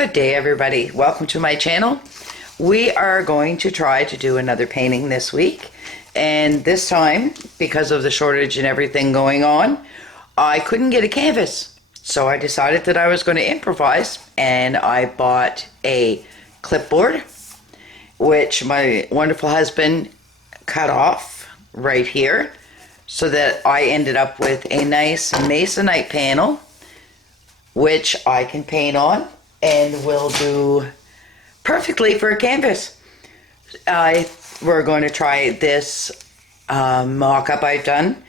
Good day, everybody. Welcome to my channel. We are going to try to do another painting this week, and this time, because of the shortage and everything going on, I couldn't get a canvas. So I decided that I was going to improvise, and I bought a clipboard, which my wonderful husband cut off right here, so that I ended up with a nice masonite panel, which I can paint on and will do perfectly for a canvas. We're going to try this mock-up I've done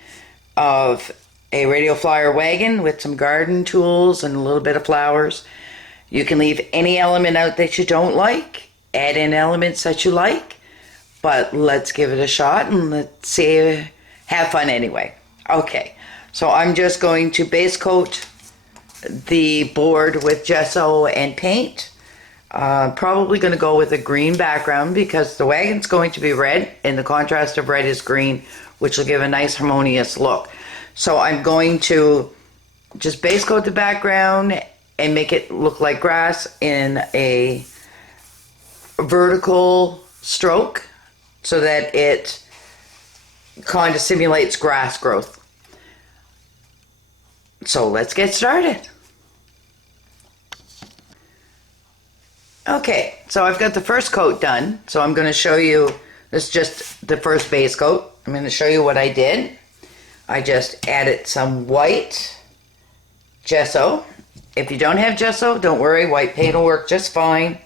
of a radio flyer wagon with some garden tools and a little bit of flowers. You can leave any element out that you don't like, add in elements that you like, but let's give it a shot and let's see, have fun anyway. Okay, so I'm just going to base coat the board with gesso and paint. Probably going to go with a green background because the wagon's going to be red and the contrast of red is green, which will give a nice harmonious look. So I'm going to just base coat the background and make it look like grass in a vertical stroke so that it kind of simulates grass growth. So let's get started. Okay, so I've got the first coat done, so I'm going to show you, this is just the first base coat. I'm going to show you what I did. I just added some white gesso. If you don't have gesso, don't worry, white paint will work just fine.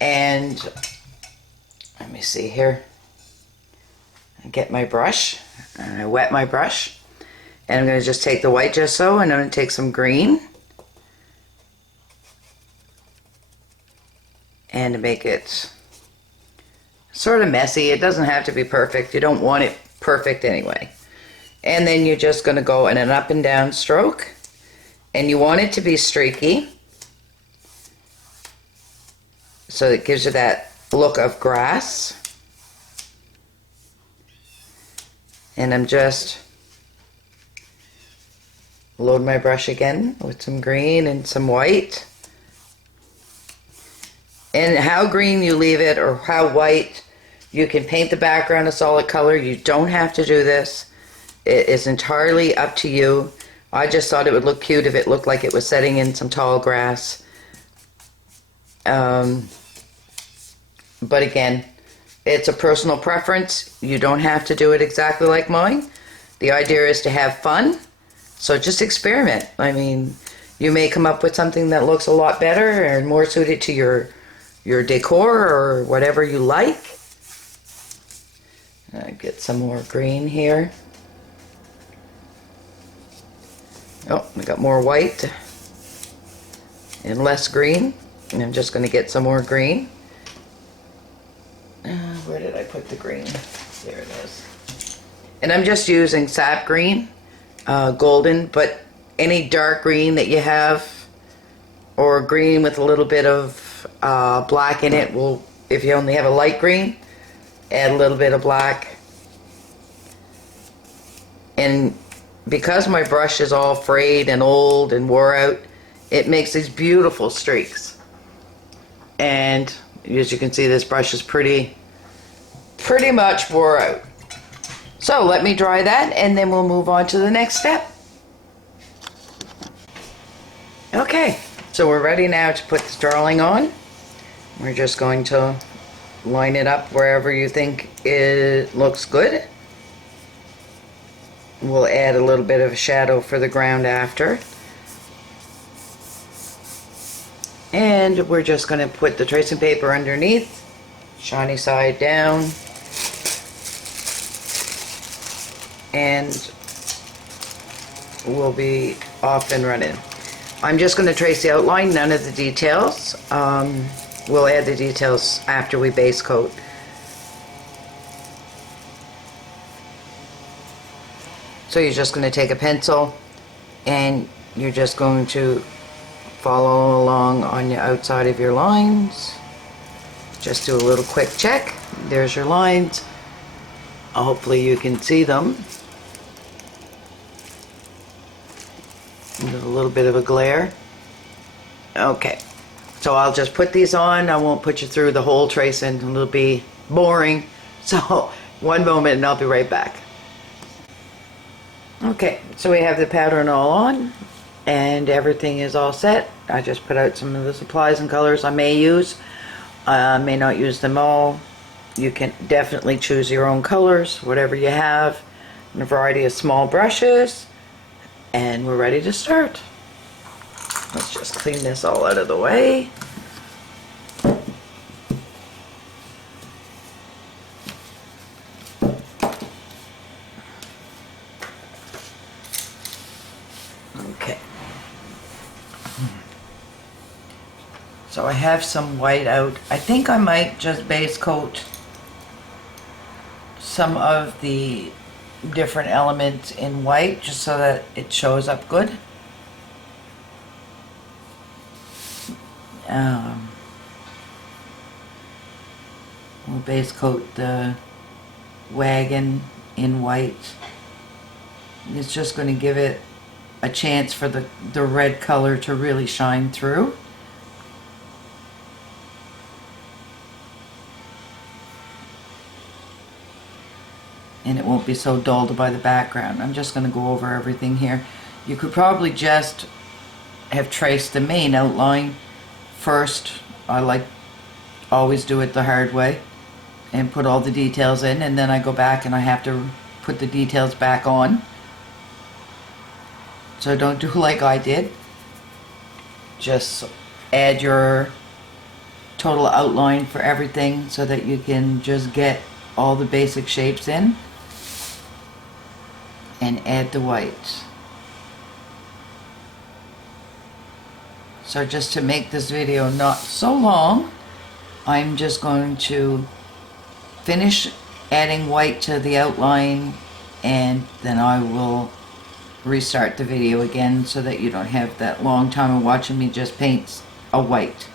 And let me see here. I get my brush, and I wet my brush. And I'm going to just take the white gesso and I'm going to take some green and to make it sort of messy. It doesn't have to be perfect. You don't want it perfect anyway. And then you're just going to go in an up and down stroke, and you want it to be streaky so it gives you that look of grass. And I'm just load my brush again with some green and some white. And how green you leave it or how white, you can paint the background a solid color. You don't have to do this. It is entirely up to you. I just thought it would look cute if it looked like it was setting in some tall grass. But again, it's a personal preference. You don't have to do it exactly like mine. The idea is to have fun. So just experiment. I mean, you may come up with something that looks a lot better and more suited to your decor or whatever you like. Get some more green here. Oh, we got more white and less green. And I'm just going to get some more green. Where did I put the green? There it is. And I'm just using sap green. Golden, but any dark green that you have, or green with a little bit of black in it, will, if you only have a light green, add a little bit of black. And because my brush is all frayed and old and wore out, it makes these beautiful streaks. And as you can see, this brush is pretty much wore out. So let me dry that and then we'll move on to the next step. Okay, so we're ready now to put the drawing on. We're just going to line it up wherever you think it looks good. We'll add a little bit of a shadow for the ground after. And we're just going to put the tracing paper underneath, shiny side down. And we'll be off and running. I'm just going to trace the outline, none of the details. We'll add the details after we base coat. So you're just going to take a pencil and you're just going to follow along on the outside of your lines. Just do a little quick check. There's your lines. Hopefully you can see them. With a little bit of a glare. Okay, So I'll just put these on. I won't put you through the whole tracing. It'll be boring. So one moment and I'll be right back. Okay, so we have the pattern all on and everything is all set. I just put out some of the supplies and colors I may use. I may not use them all. You can definitely choose your own colors, whatever you have, and a variety of small brushes, and we're ready to start. Let's just clean this all out of the way. Okay. So I have some white out. I think I might just base coat some of the different elements in white just so that it shows up good. We'll base coat the wagon in white. It's just going to give it a chance for the red color to really shine through. And it won't be so dulled by the background. I'm just going to go over everything here. You could probably just have traced the main outline first. I like always do it the hard way and put all the details in, and then I go back and I have to put the details back on. So don't do like I did. Just add your total outline for everything so that you can just get all the basic shapes in. And add the white. So just to make this video not so long, I'm just going to finish adding white to the outline, and then I will restart the video again so that you don't have that long time of watching me just paint a white.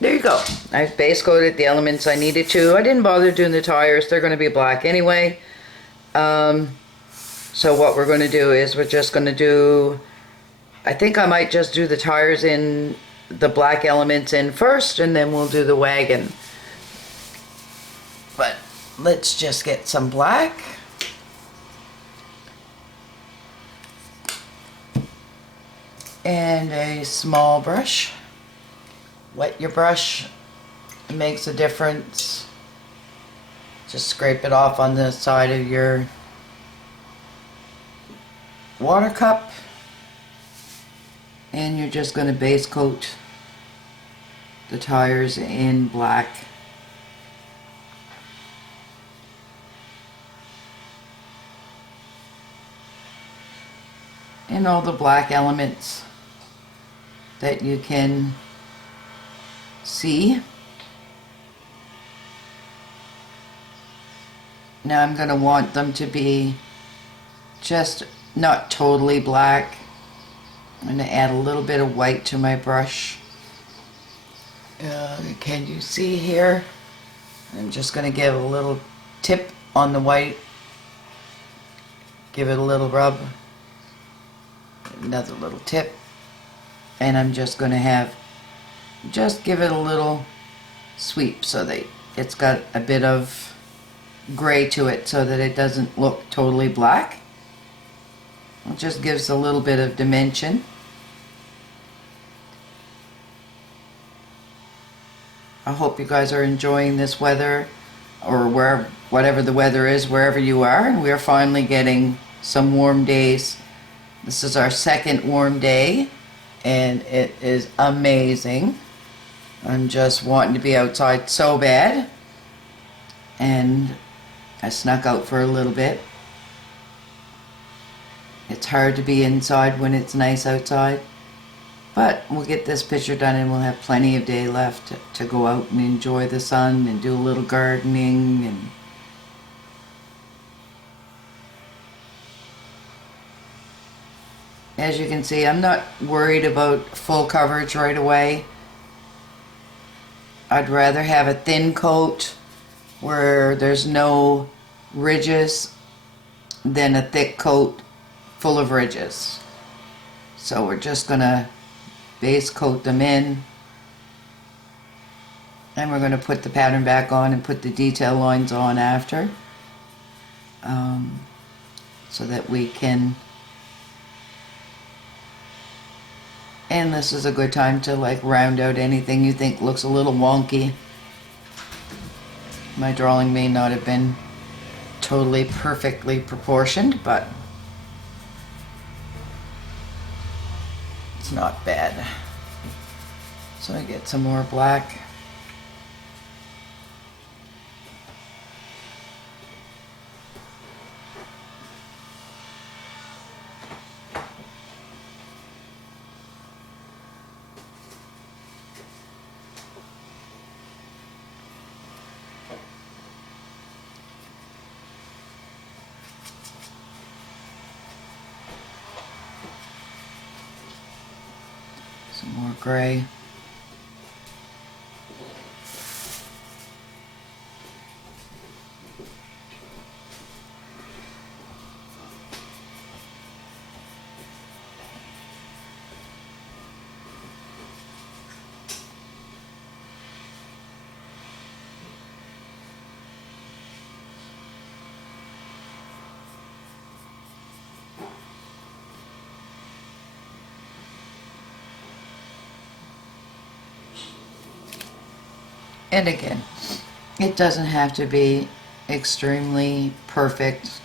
There you go. I've base coated the elements I needed to. I didn't bother doing the tires. They're going to be black anyway. So what we're going to do is we're just going to do, I think I might just do the tires in the black elements in first, and then we'll do the wagon. But let's just get some black. And a small brush. Wet your brush, it makes a difference. Just scrape it off on the side of your water cup, and you're just going to base coat the tires in black. And all the black elements that you can see. Now I'm going to want them to be just not totally black. I'm going to add a little bit of white to my brush. Can you see here? I'm just going to give a little tip on the white. Give it a little rub. Another little tip. And I'm just going to just give it a little sweep so that it's got a bit of gray to it so that it doesn't look totally black. It just gives a little bit of dimension. I hope you guys are enjoying this weather, or whatever the weather is, wherever you are. And we're finally getting some warm days. This is our second warm day. and it is amazing. I'm just wanting to be outside so bad, and I snuck out for a little bit. It's hard to be inside when it's nice outside, but we'll get this picture done and we'll have plenty of day left to go out and enjoy the sun and do a little gardening. And as you can see, I'm not worried about full coverage right away. I'd rather have a thin coat where there's no ridges than a thick coat full of ridges. So we're just gonna base coat them in, and we're gonna put the pattern back on and put the detail lines on after, so that we can. And this is a good time to like round out anything you think looks a little wonky. My drawing may not have been totally perfectly proportioned, but it's not bad. So I get some more black. Some more gray. And again, it doesn't have to be extremely perfect.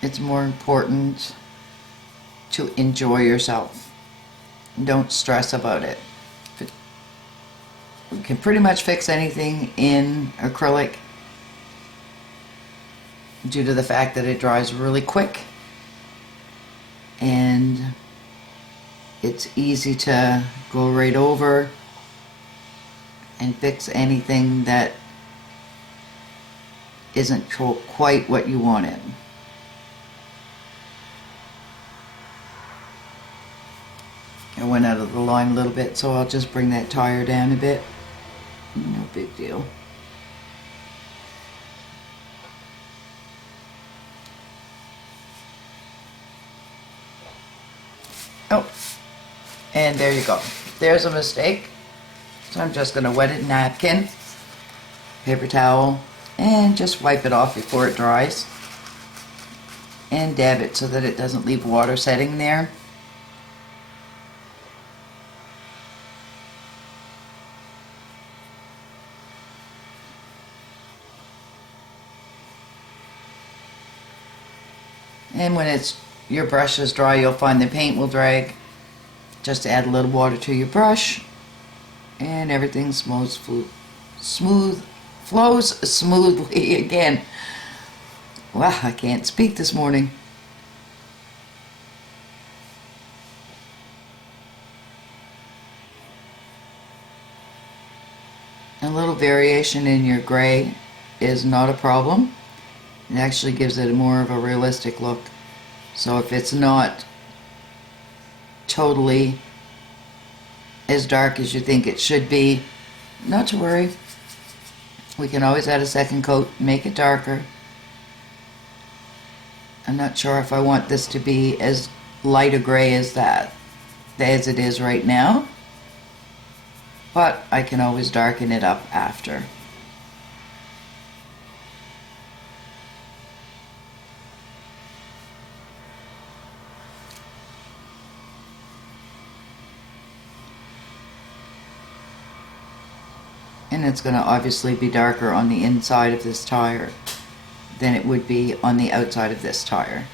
It's more important to enjoy yourself. Don't stress about it. We can pretty much fix anything in acrylic due to the fact that it dries really quick, and it's easy to go right over and fix anything that isn't quite what you wanted. I went out of the line a little bit, so I'll just bring that tire down a bit. No big deal. Oh. And there you go. There's a mistake. So I'm just going to wet a napkin, paper towel, and just wipe it off before it dries. And dab it so that it doesn't leave water setting there. And when your brush is dry, you'll find the paint will drag. Just add a little water to your brush, and everything flows smoothly again. Wow, I can't speak this morning. A little variation in your gray is not a problem. It actually gives it more of a realistic look. So if it's not totally as dark as you think it should be, not to worry. We can always add a second coat, make it darker. I'm not sure if I want this to be as light a gray as that, as it is right now, but I can always darken it up after. And it's going to obviously be darker on the inside of this tire than it would be on the outside of this tire.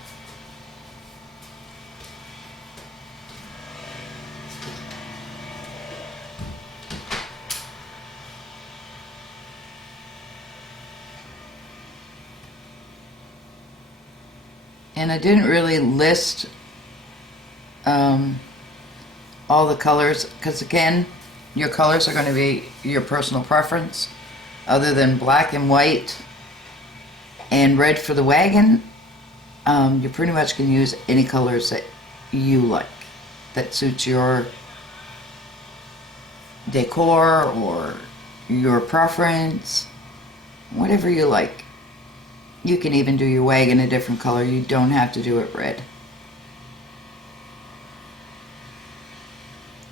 And I didn't really list all the colors, because again, your colors are going to be your personal preference. Other than black and white and red for the wagon, you pretty much can use any colors that you like, that suits your decor or your preference, whatever you like. You can even do your wagon a different color. You don't have to do it red.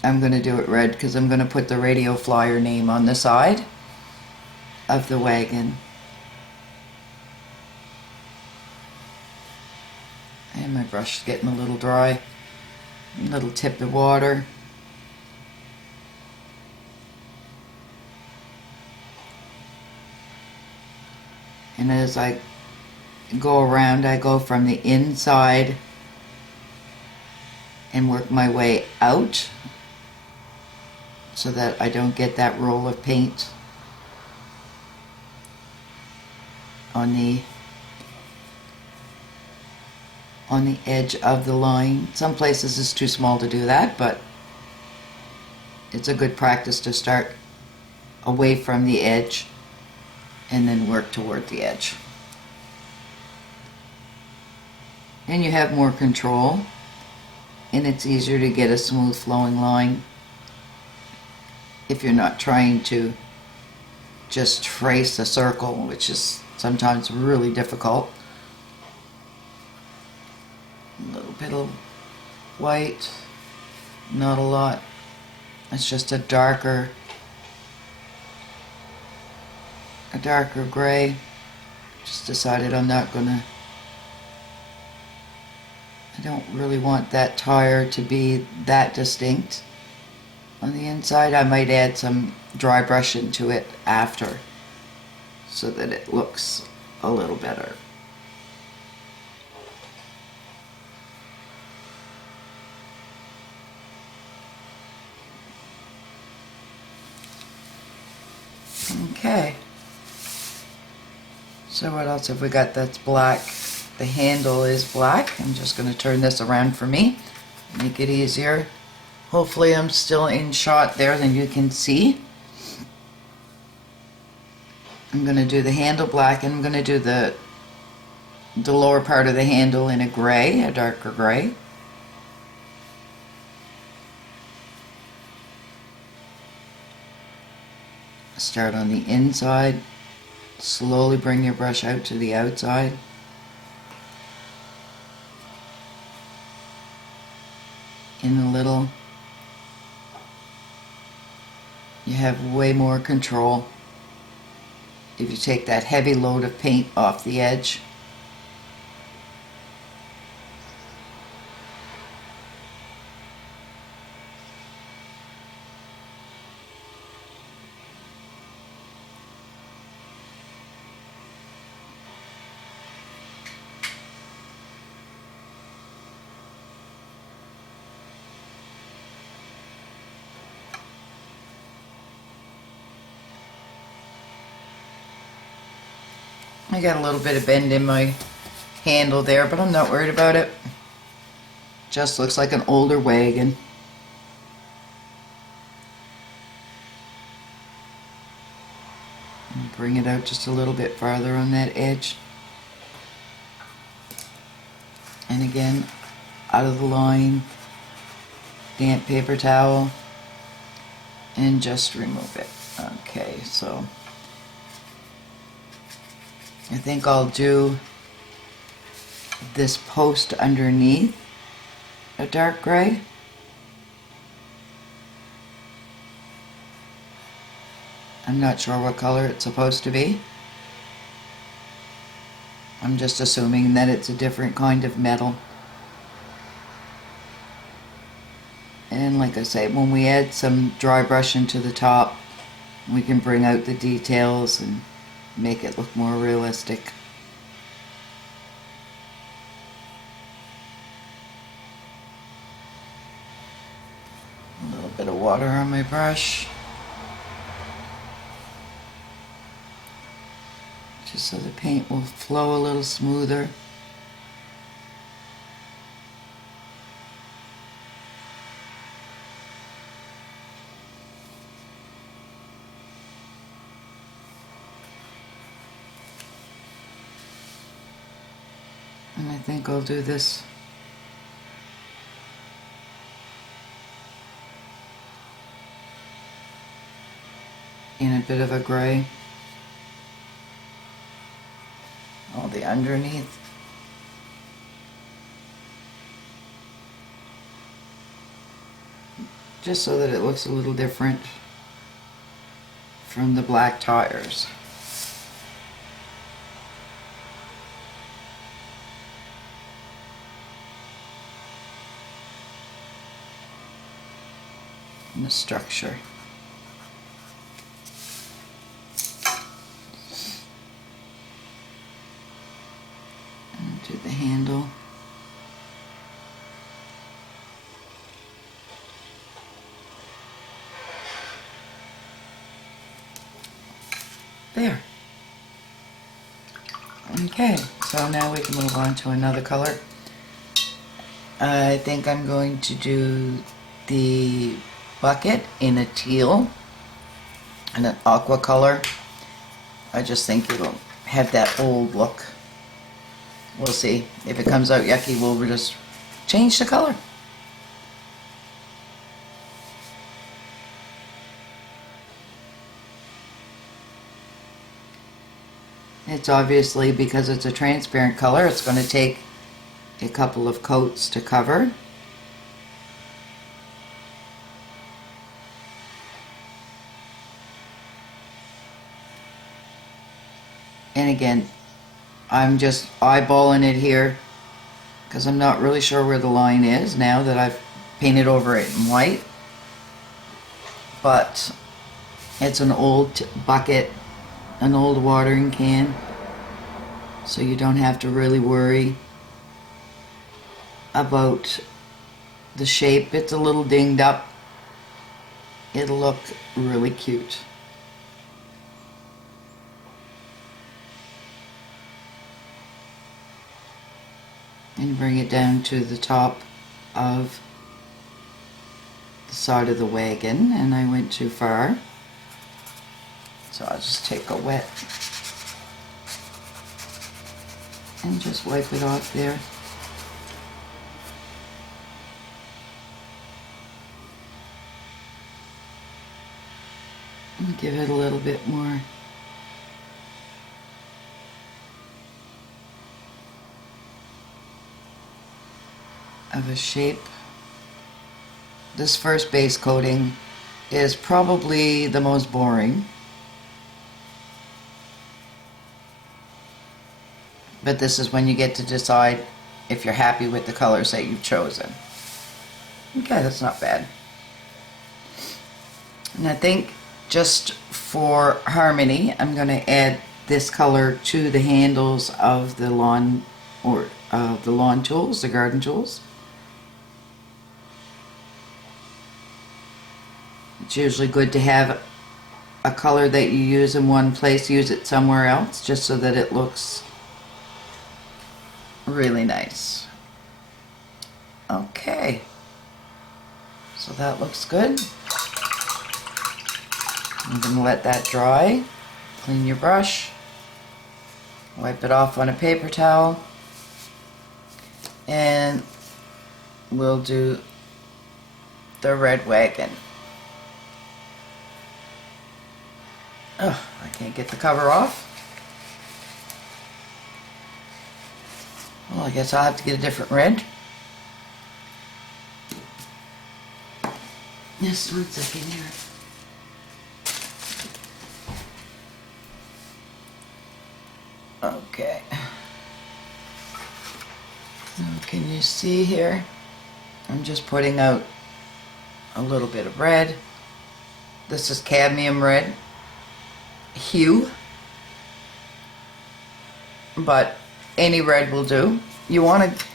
I'm going to do it red because I'm going to put the radio flyer name on the side of the wagon. And my brush is getting a little dry. A little tip of water. And as I go around, I go from the inside and work my way out so that I don't get that roll of paint on the edge of the line. Some places it's too small to do that, but it's a good practice to start away from the edge and then work toward the edge. And you have more control, and it's easier to get a smooth flowing line if you're not trying to just trace a circle, which is sometimes really difficult. A little bit of white, not a lot. It's just a darker gray. Just decided I don't really want that tire to be that distinct on the inside. I might add some dry brush into it after so that it looks a little better. Okay. So what else have we got that's black? The handle is black. I'm just going to turn this around for me, make it easier. Hopefully I'm still in shot there, then you can see. I'm going to do the handle black, and I'm going to do the lower part of the handle in a gray, a darker gray. Start on the inside, slowly bring your brush out to the outside. In a little. You have way more control if you take that heavy load of paint off the edge. I got a little bit of bend in my handle there, but I'm not worried about it. Just looks like an older wagon. And bring it out just a little bit farther on that edge. And again, out of the line, damp paper towel, and just remove it. Okay, so I think I'll do this post underneath a dark gray. I'm not sure what color it's supposed to be. I'm just assuming that it's a different kind of metal. And like I say, when we add some dry brush into the top, we can bring out the details and make it look more realistic. A little bit of water on my brush, just so the paint will flow a little smoother. And I think I'll do this in a bit of a gray. All the underneath. Just so that it looks a little different from the black tires. And the structure. And do the handle. There. Okay, so now we can move on to another color. I think I'm going to do the bucket in a teal and an aqua color. I just think it'll have that old look. We'll see. If it comes out yucky, we'll just change the color. It's obviously, because it's a transparent color, it's going to take a couple of coats to cover. And again, I'm just eyeballing it here because I'm not really sure where the line is now that I've painted over it in white. But it's an old bucket, an old watering can, so you don't have to really worry about the shape. It's a little dinged up. It'll look really cute. And bring it down to the top of the side of the wagon, and I went too far. So I'll just take a wet and just wipe it off there. And give it a little bit more of a shape. This first base coating is probably the most boring, but this is when you get to decide if you're happy with the colors that you've chosen. Okay, that's not bad. And I think just for harmony, I'm going to add this color to the handles of the lawn, or the lawn tools, the garden tools. It's usually good to have a color that you use in one place, use it somewhere else, just so that it looks really nice. Okay, so that looks good. I'm going to let that dry. Clean your brush, wipe it off on a paper towel, and we'll do the red wagon. Oh, I can't get the cover off. Well, I guess I'll have to get a different red. Just 1 second here. Okay. Now, can you see here? I'm just putting out a little bit of red. This is cadmium red hue, but any red will do. You want to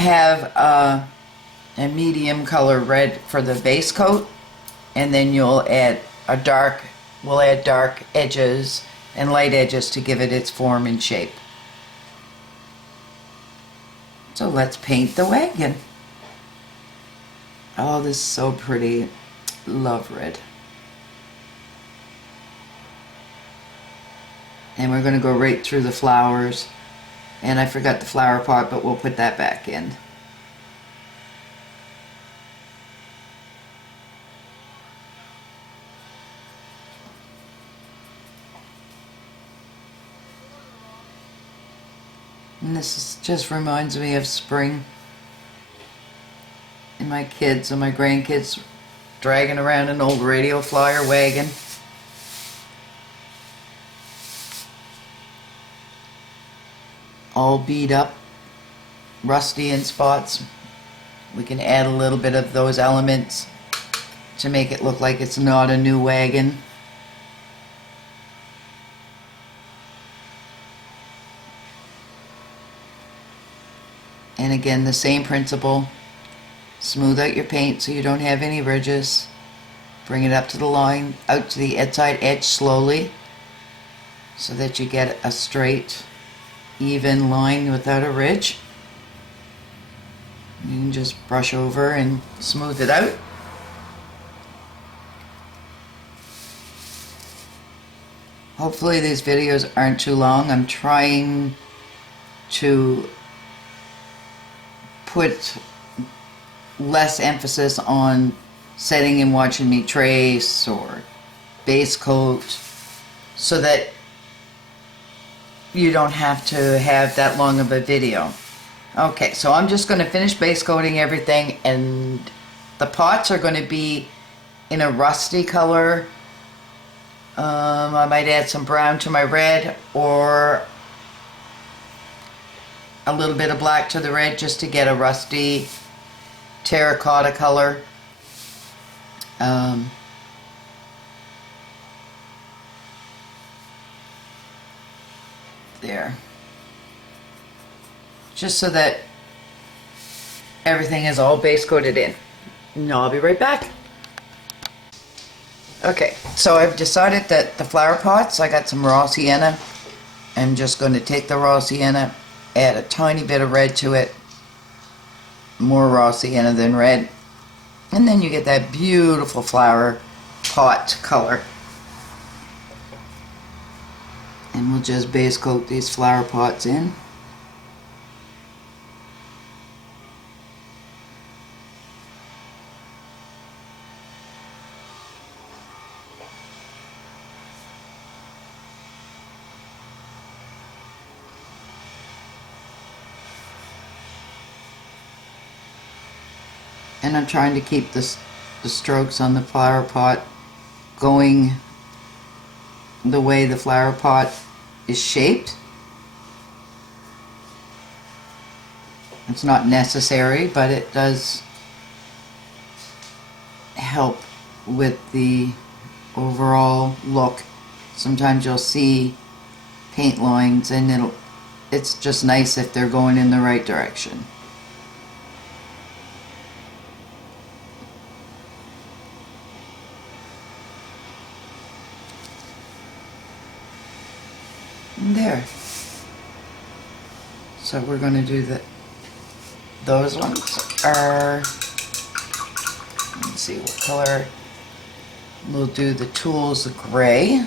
have a medium color red for the base coat, and then you'll add a dark, we'll add dark edges and light edges to give it its form and shape. So let's paint the wagon. Oh, this is so pretty. Love red. And we're going to go right through the flowers And I forgot the flower pot, but we'll put that back in. And just reminds me of spring. And my kids and my grandkids dragging around an old radio flyer wagon. All beat up, rusty in spots. We can add a little bit of those elements to make it look like it's not a new wagon. And again, the same principle. Smooth out your paint so you don't have any ridges. Bring it up to the line, out to the outside edge slowly, so that you get a straight, even line without a ridge. You can just brush over and smooth it out. Hopefully these videos aren't too long. I'm trying to put less emphasis on setting and watching me trace or base coat, so that you don't have to have that long of a video. Okay, so I'm just going to finish base coating everything, and the pots are going to be in a rusty color. I might add some brown to my red, or a little bit of black to the red, just to get a rusty terracotta color. There. Just so that everything is all base coated in. And I'll be right back. Okay, so I've decided that the flower pots, I got some raw sienna. I'm just going to take the raw sienna, add a tiny bit of red to it. More raw sienna than red. And then you get that beautiful flower pot color. And we'll just base coat these flower pots in. And I'm trying to keep the strokes on the flower pot going the way the flower pot is shaped. It's not necessary, but it does help with the overall look. Sometimes you'll see paint lines, and it's just nice if they're going in the right direction. There. So we're going to do those ones are, let's see what color. We'll do the tools gray.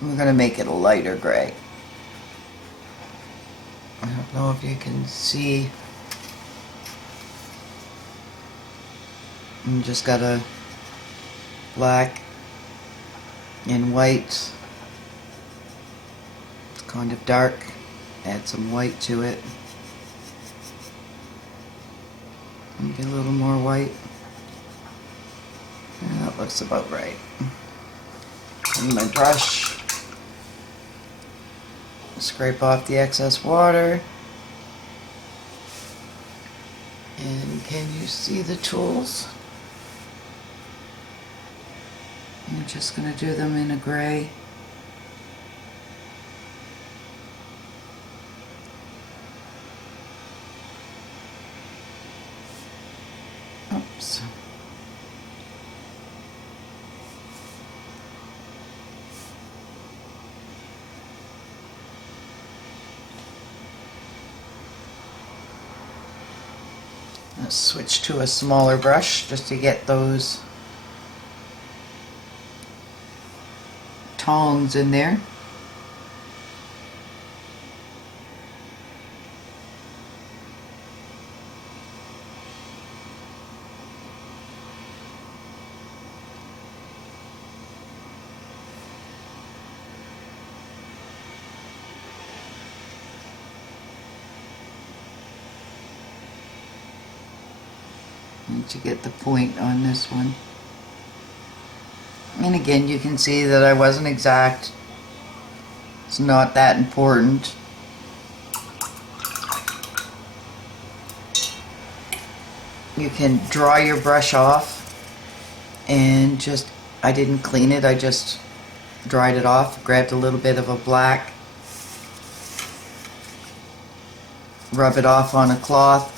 We're going to make it a lighter gray. I don't know if you can see. You just got a black and white. It's kind of dark. Add some white to it. Maybe a little more white. Yeah, that looks about right. And my brush. Scrape off the excess water. And can you see the tools? I'm just going to do them in a gray. Oops. Let's switch to a smaller brush just to get those tongs in there. to get the point on this one. And again, you can see that I wasn't exact. It's not that important. You can dry your brush off and just, I didn't clean it, I just dried it off, grabbed a little bit of a black, rub it off on a cloth,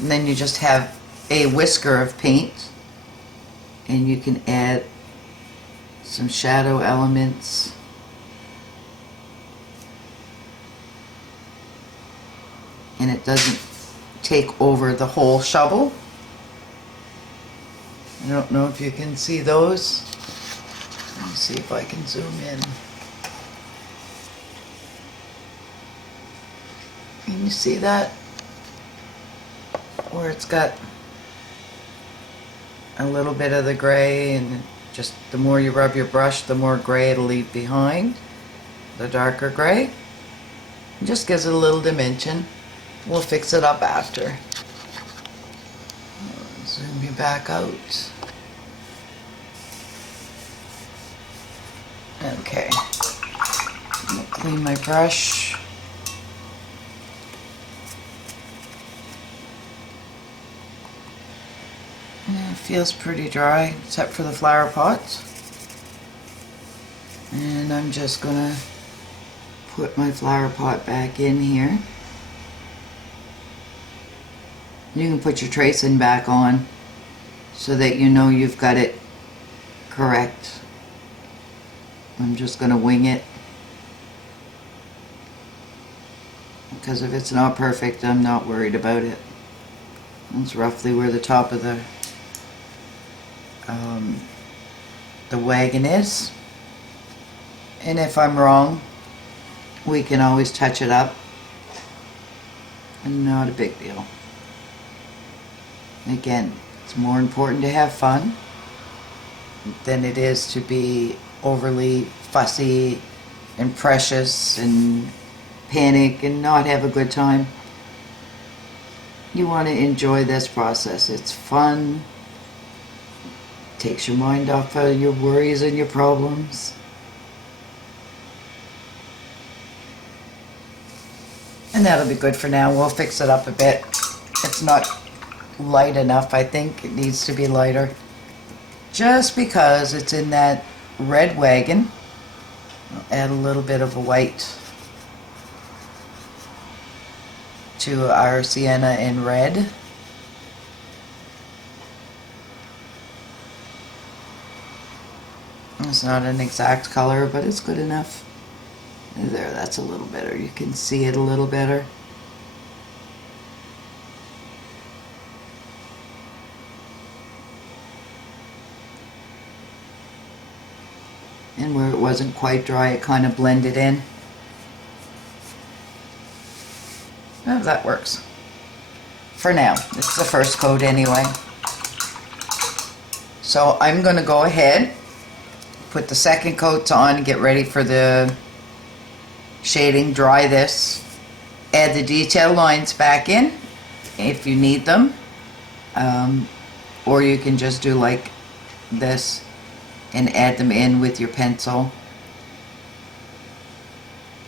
and then you just have a whisker of paint, and you can add some shadow elements. And it doesn't take over the whole shovel. I don't know if you can see those. Let me see if I can zoom in. Can you see that? Where it's got a little bit of the gray, and just the more you rub your brush, the more gray it'll leave behind. The darker gray. It just gives it a little dimension. We'll fix it up after. Zoom you back out. Okay. I'm gonna clean my brush. And it feels pretty dry, except for the flower pots. And I'm just gonna put my flower pot back in here. You can put your tracing back on so that you know you've got it correct. I'm just going to wing it, because if it's not perfect, I'm not worried about it. That's roughly where the top of the wagon is. And if I'm wrong, we can always touch it up. Not a big deal. Again, it's more important to have fun than it is to be overly fussy and precious and panic and not have a good time. You want to enjoy this process. It's fun. Takes your mind off of your worries and your problems. And that'll be good for now. We'll fix it up a bit. It's not light enough. I think it needs to be lighter. Just because it's in that red wagon. I'll add a little bit of a white to our sienna in red. It's not an exact color, but it's good enough. There, that's a little better. You can see it a little better. And where it wasn't quite dry, it kind of blended in. Oh, that works. For now. This is the first coat anyway. So I'm going to go ahead, put the second coats on, get ready for the shading, dry this, add the detail lines back in if you need them, or you can just do like this and add them in with your pencil.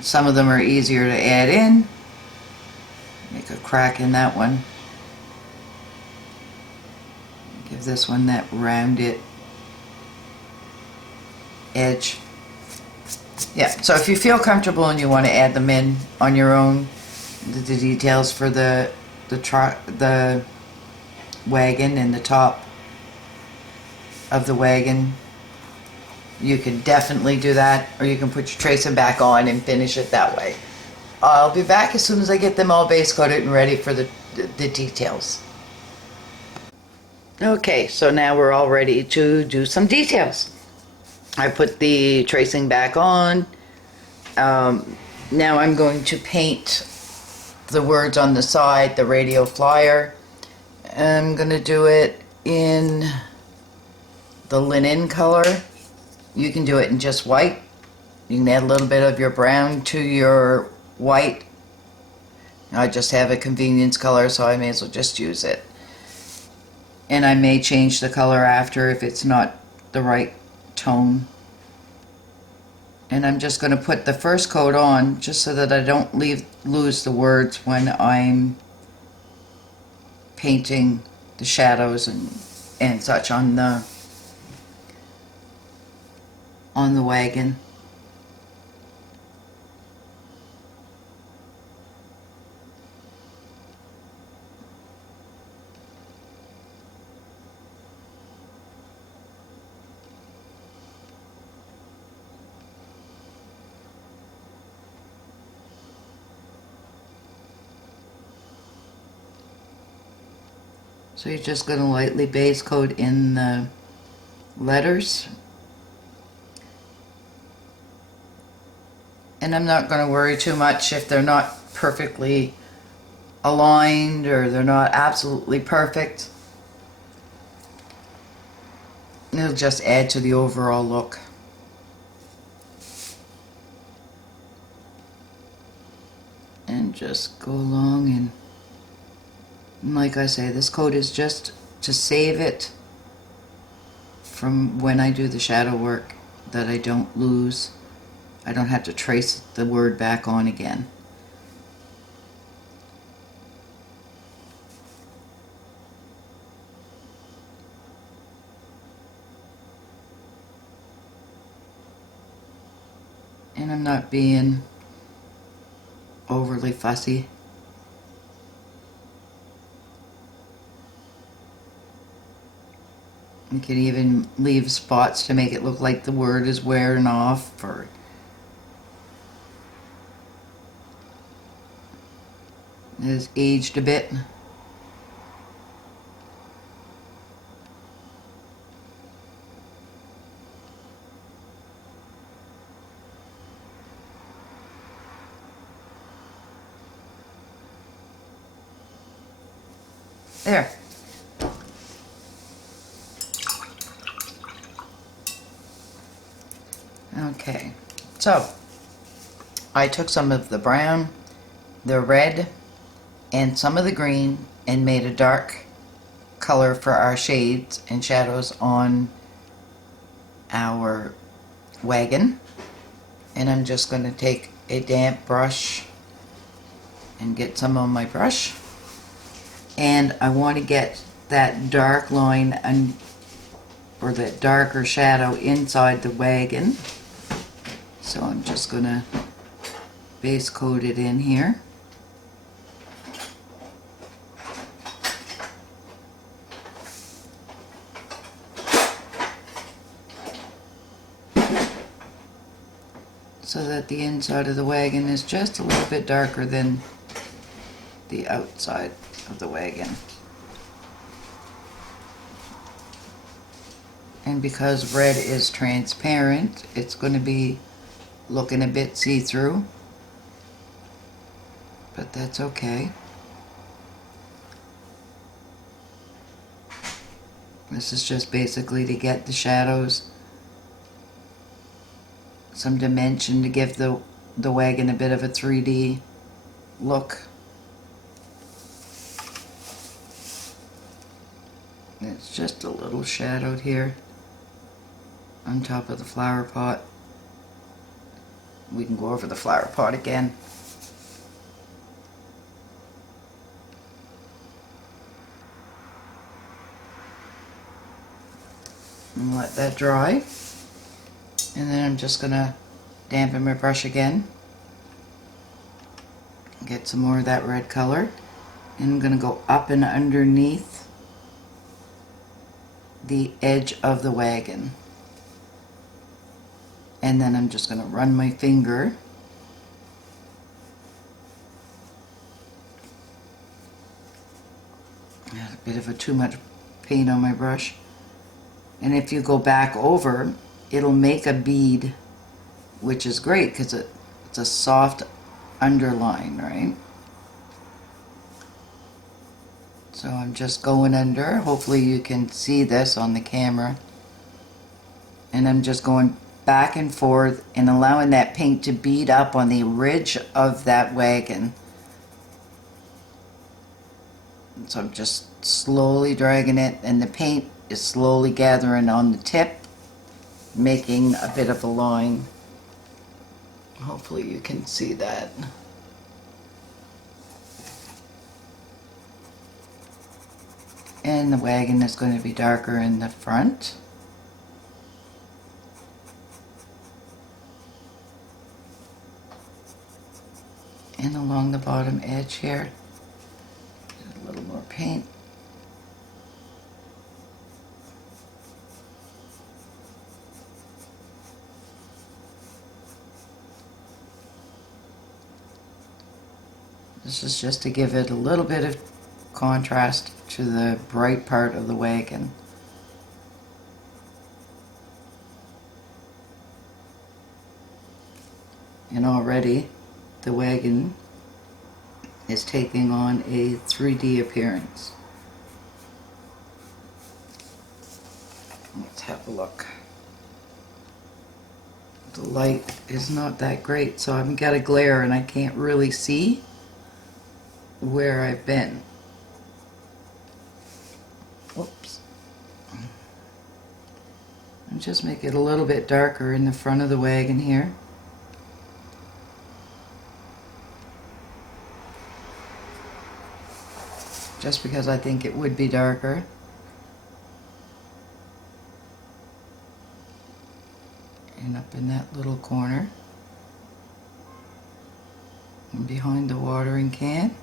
Some of them are easier to add in. Make a crack in that one. Give this one that rounded edge. Yeah, so if you feel comfortable and you want to add them in on your own, the details for the wagon and the top of the wagon, you can definitely do that, or you can put your tracing back on and finish it that way. I'll be back as soon as I get them all base coated and ready for the details. Okay, so now we're all ready to do some details. I put the tracing back on. Now I'm going to paint the words on the side, the radio flyer. I'm going to do it in the linen color. You can do it in just white. You can add a little bit of your brown to your white I just have a convenience color, so I may as well just use it. And I may change the color after if it's not the right tone. And I'm just going to put the first coat on just so that I don't lose the words when I'm painting the shadows and such on the wagon. So you're just going to lightly base coat in the letters. And I'm not going to worry too much if they're not perfectly aligned or they're not absolutely perfect. It'll just add to the overall look. And just go along and like I say, this coat is just to save it from when I do the shadow work, that I don't lose. I don't have to trace the word back on again. And I'm not being overly fussy. You can even leave spots to make it look like the word is wearing off, or is aged a bit. There. Okay, so I took some of the brown, the red, and some of the green and made a dark color for our shades and shadows on our wagon. And I'm just going to take a damp brush and get some on my brush. And I want to get that dark line or that darker shadow inside the wagon. So I'm just going to base coat it in here. So that the inside of the wagon is just a little bit darker than the outside of the wagon. And because red is transparent, it's going to be looking a bit see-through, but that's okay. This is just basically to get the shadows some dimension, to give the wagon a bit of a 3D look. It's just a little shadowed here on top of the flower pot. We can go over the flower pot again. And let that dry. And then I'm just going to dampen my brush again. Get some more of that red color. And I'm going to go up and underneath the edge of the wagon. And then I'm just going to run my finger I had a bit of too much paint on my brush. And if you go back over, it'll make a bead, which is great because it's a soft underline, right? So I'm just going under. Hopefully you can see this on the camera. And I'm just going back and forth and allowing that paint to bead up on the ridge of that wagon. So I'm just slowly dragging it, and the paint is slowly gathering on the tip, making a bit of a line. Hopefully you can see that. And the wagon is going to be darker in the front. And along the bottom edge here, a little more paint. This is just to give it a little bit of contrast to the bright part of the wagon. And already the wagon is taking on a 3D appearance. Let's have a look. The light is not that great, so I've got a glare and I can't really see where I've been. Oops. And just make it a little bit darker in the front of the wagon here. Just because I think it would be darker. And up in that little corner. And behind the watering can.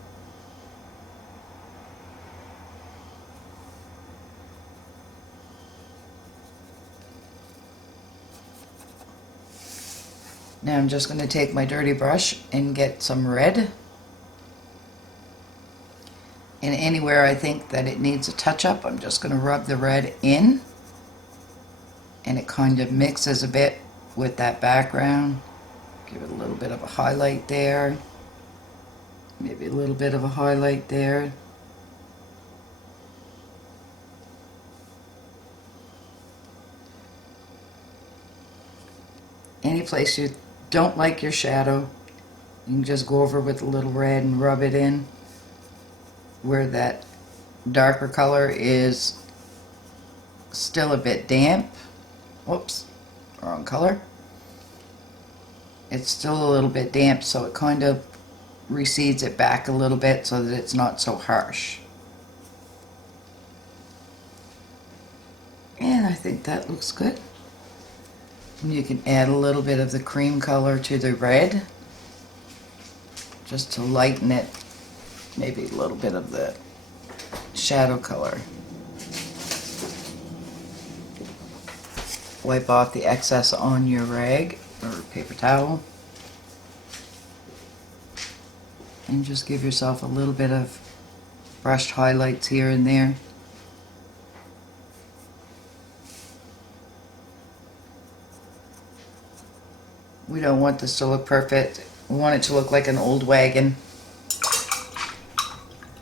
Now I'm just going to take my dirty brush and get some red. And anywhere I think that it needs a touch-up, I'm just going to rub the red in. And it kind of mixes a bit with that background. Give it a little bit of a highlight there. Maybe a little bit of a highlight there. Any place you don't like your shadow, you can just go over with a little red and rub it in where that darker color is still a bit damp. Whoops, wrong color. It's still a little bit damp, so it kind of recedes it back a little bit so that it's not so harsh. And I think that looks good. And you can add a little bit of the cream color to the red just to lighten it, maybe a little bit of the shadow color. Wipe off the excess on your rag or paper towel and just give yourself a little bit of brushed highlights here and there. We don't want this to look perfect. We want it to look like an old wagon.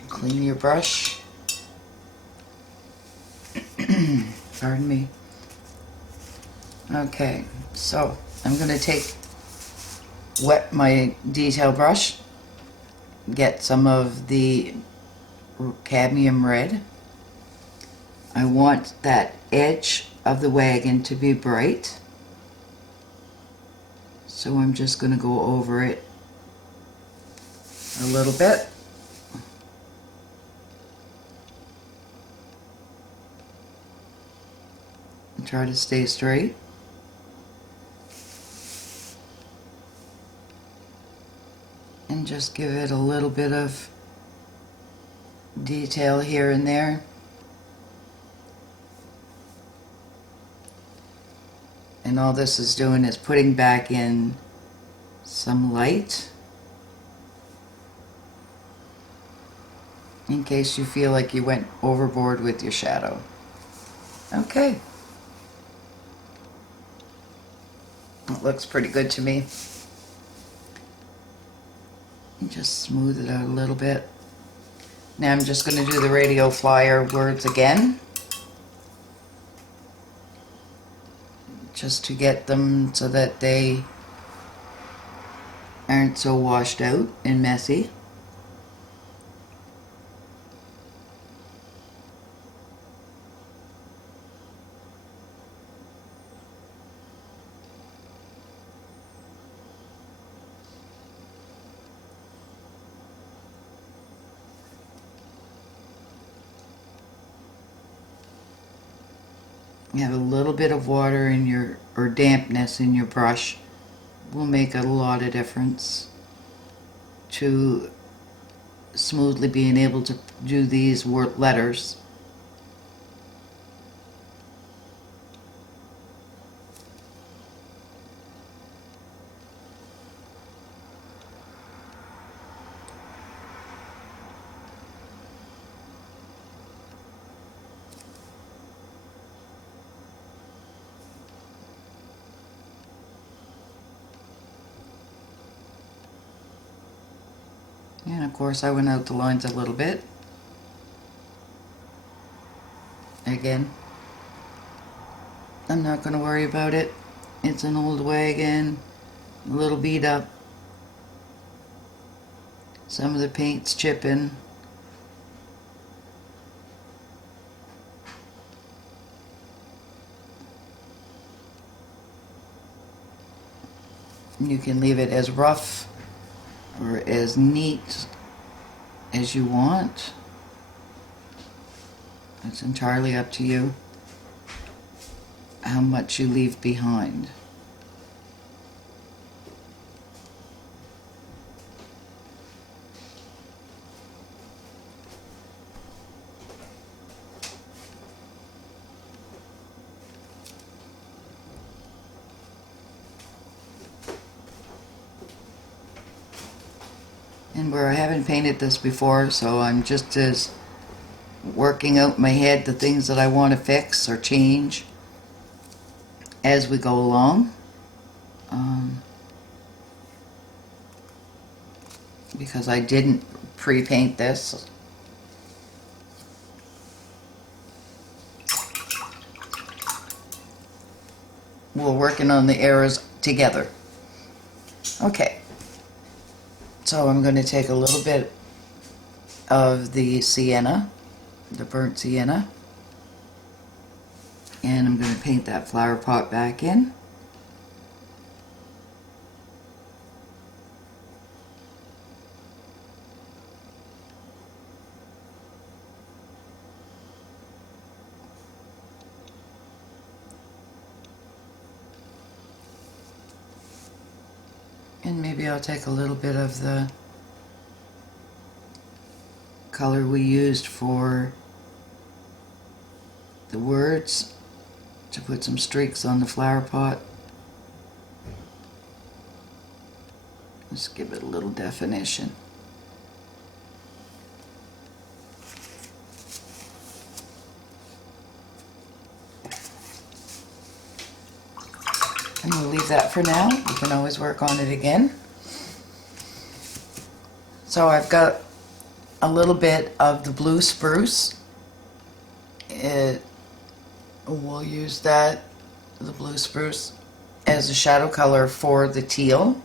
Clean your brush. Pardon me. Okay, so I'm going to wet my detail brush, get some of the cadmium red. I want that edge of the wagon to be bright. So I'm just going to go over it a little bit. And try to stay straight. And just give it a little bit of detail here and there. And all this is doing is putting back in some light in case you feel like you went overboard with your shadow. Okay. It looks pretty good to me. And just smooth it out a little bit. Now I'm just going to do the radio flyer words again, just to get them so that they aren't so washed out and messy. You have a little bit of water in your, or dampness in your brush, will make a lot of difference to smoothly being able to do these word letters. And of course I went out the lines a little bit. Again, I'm not going to worry about it. It's an old wagon, a little beat up. Some of the paint's chipping. You can leave it as rough or as neat as you want. It's entirely up to you how much you leave behind. And where I haven't painted this before, so I'm just as working out in my head the things that I want to fix or change as we go along. Because I didn't pre-paint this. We're working on the errors together. Okay. So I'm going to take a little bit of the sienna, the burnt sienna, and I'm going to paint that flower pot back in. And maybe I'll take a little bit of the color we used for the words to put some streaks on the flower pot. Just give it a little definition. And we'll leave that for now. You can always work on it again. So I've got a little bit of the blue spruce. We'll use that, the blue spruce, as a shadow color for the teal.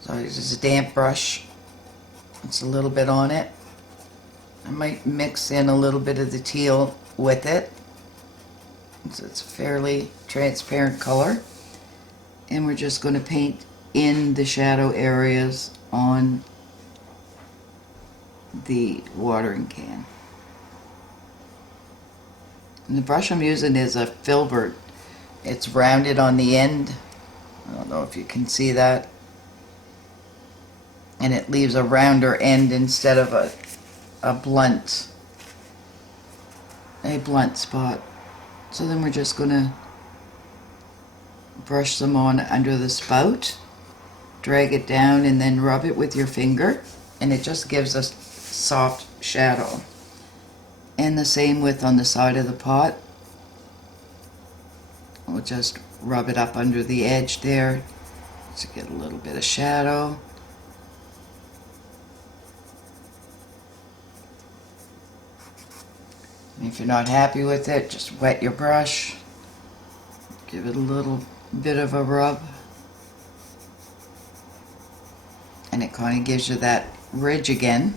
So it's just a damp brush. It's a little bit on it. I might mix in a little bit of the teal with it. So it's a fairly transparent color. And we're just going to paint in the shadow areas on the watering can. And the brush I'm using is a filbert. It's rounded on the end. I don't know if you can see that. And it leaves a rounder end instead of a blunt spot. So then we're just going to brush them on under the spout, drag it down, and then rub it with your finger, and it just gives us soft shadow. And the same with on the side of the pot. We'll just rub it up under the edge there to get a little bit of shadow. And if you're not happy with it, just wet your brush, give it a little bit of a rub, and it kind of gives you that ridge again.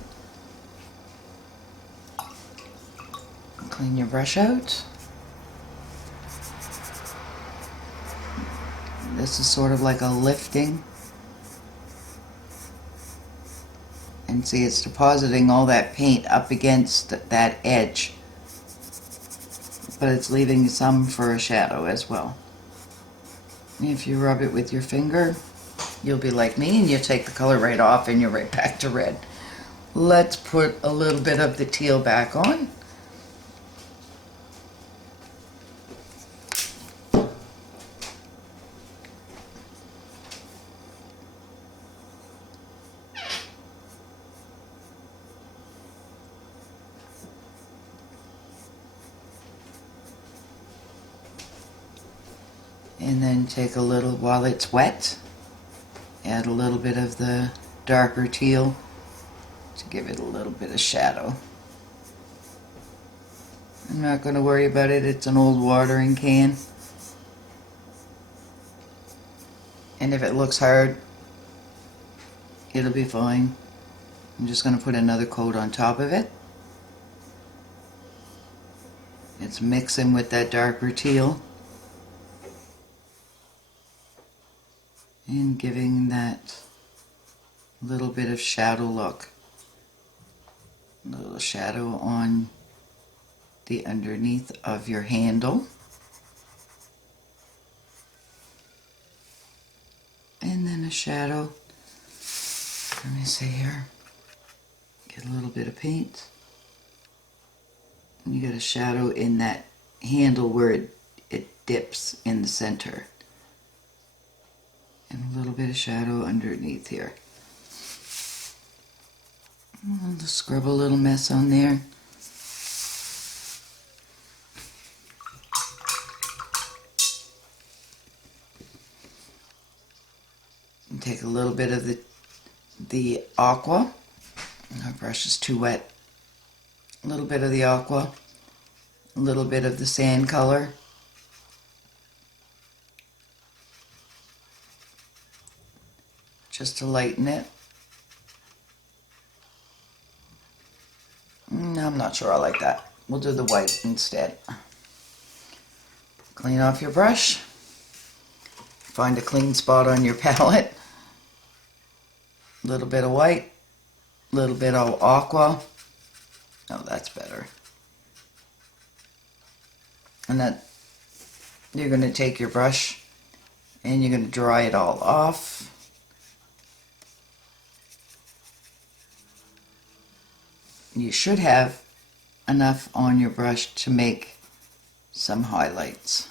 Clean your brush out. This is sort of like a lifting. And see, it's depositing all that paint up against that edge. but it's leaving some for a shadow as well. If you rub it with your finger, you'll be like me and you'll take the color right off and you're right back to red. Let's put a little bit of the teal back on. And then take a little, while it's wet, add a little bit of the darker teal to give it a little bit of shadow. I'm not going to worry about it, it's an old watering can. And if it looks hard, it'll be fine. I'm just going to put another coat on top of it. It's mixing with that darker teal and giving that little bit of shadow look. A little shadow on the underneath of your handle. And then a shadow. Let me see here. Get a little bit of paint. And you get a shadow in that handle where it dips in the center. And a little bit of shadow underneath here. I'll just scrub a little mess on there. And take a little bit of the aqua. My brush is too wet. A little bit of the aqua. A little bit of the sand color. Just to lighten it. No, I'm not sure I like that. We'll do the white instead. Clean off your brush. Find a clean spot on your palette. A little bit of white. A little bit of aqua. Oh, that's better. And that you're going to take your brush and you're going to dry it all off. You should have enough on your brush to make some highlights.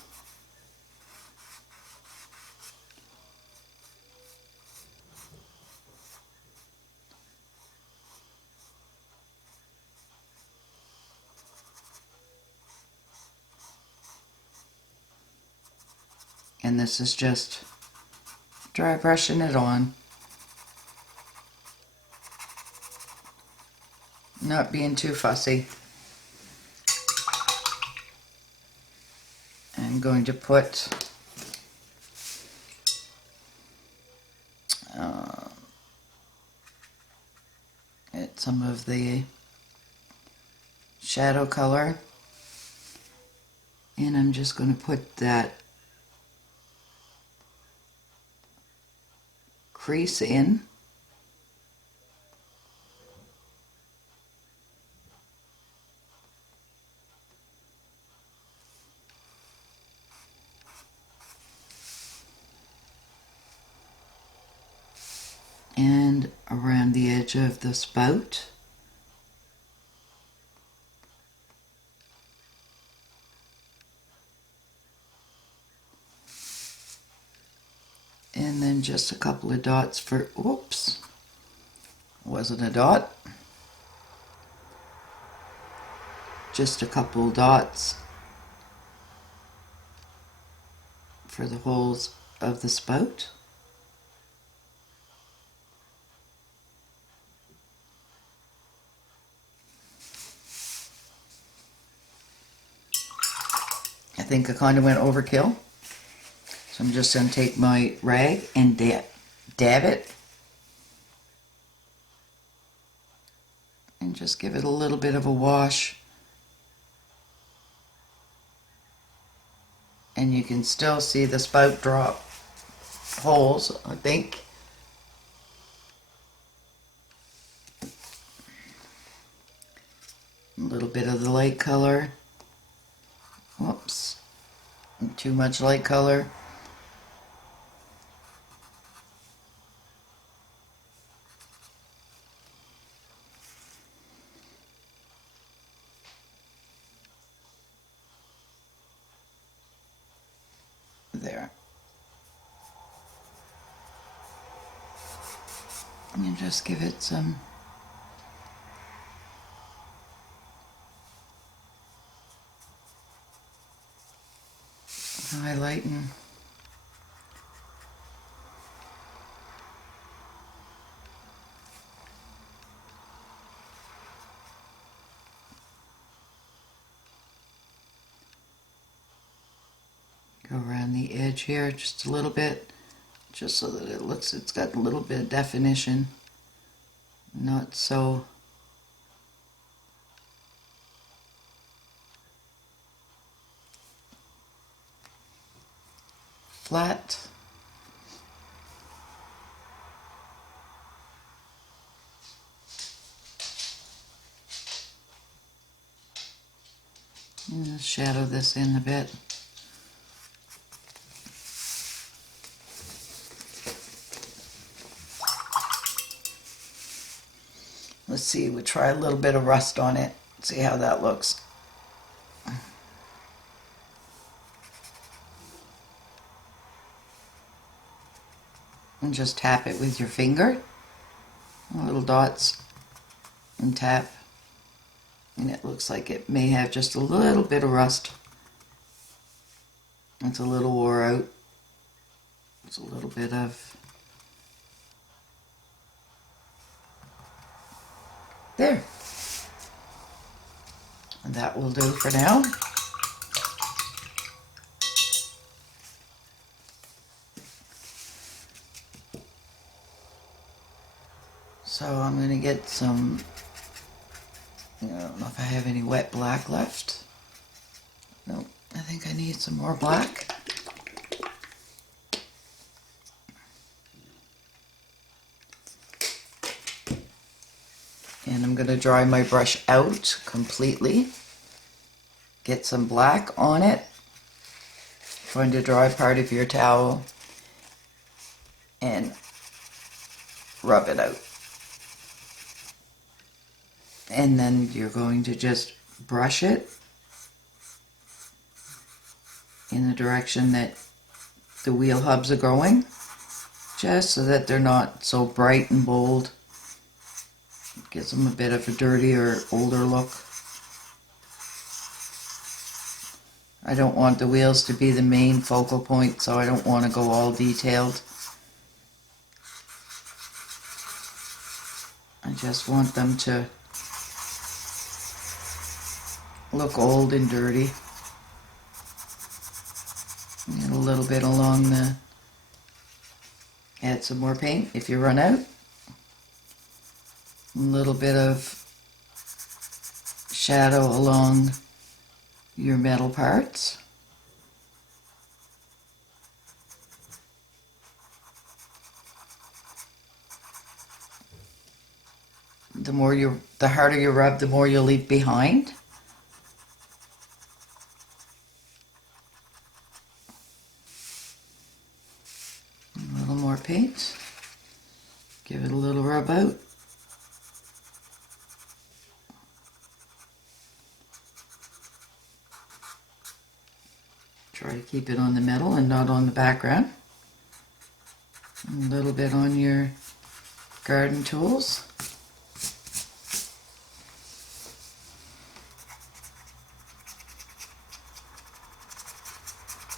And this is just dry brushing it on. Not being too fussy. I'm going to put some of the shadow color, and I'm just going to put that crease in. And around the edge of the spout. And then just a couple of dots for, whoops, wasn't a dot. Just a couple dots for the holes of the spout. I think I kind of went overkill. So I'm just going to take my rag and dab it. And just give it a little bit of a wash. And you can still see the spout drop holes, I think. A little bit of the light color. too much light color. There. And just give it some highlighting. Go around the edge here just a little bit, just so that it's got a little bit of definition, not so flat. And just shadow this in a bit. Let's see, we'll try a little bit of rust on it, see how that looks. And just tap it with your finger, little dots, and tap. And it looks like it may have just a little bit of rust. It's a little wore out. It's a little bit of... There. And that will do for now. So I'm going to get some, I don't know if I have any wet black left. Nope, I think I need some more black. And I'm going to dry my brush out completely. Get some black on it. Find a dry part of your towel and rub it out. And then you're going to just brush it in the direction that the wheel hubs are going, just so that they're not so bright and bold. It gives them a bit of a dirtier, older look. I don't want the wheels to be the main focal point, so I don't want to go all detailed. I just want them to look old and dirty. And a little bit along the... Add some more paint if you run out. A little bit of shadow along your metal parts. The harder you rub, the more you'll leave behind. A little more paint. Give it a little rub out. Try to keep it on the metal and not on the background. A little bit on your garden tools.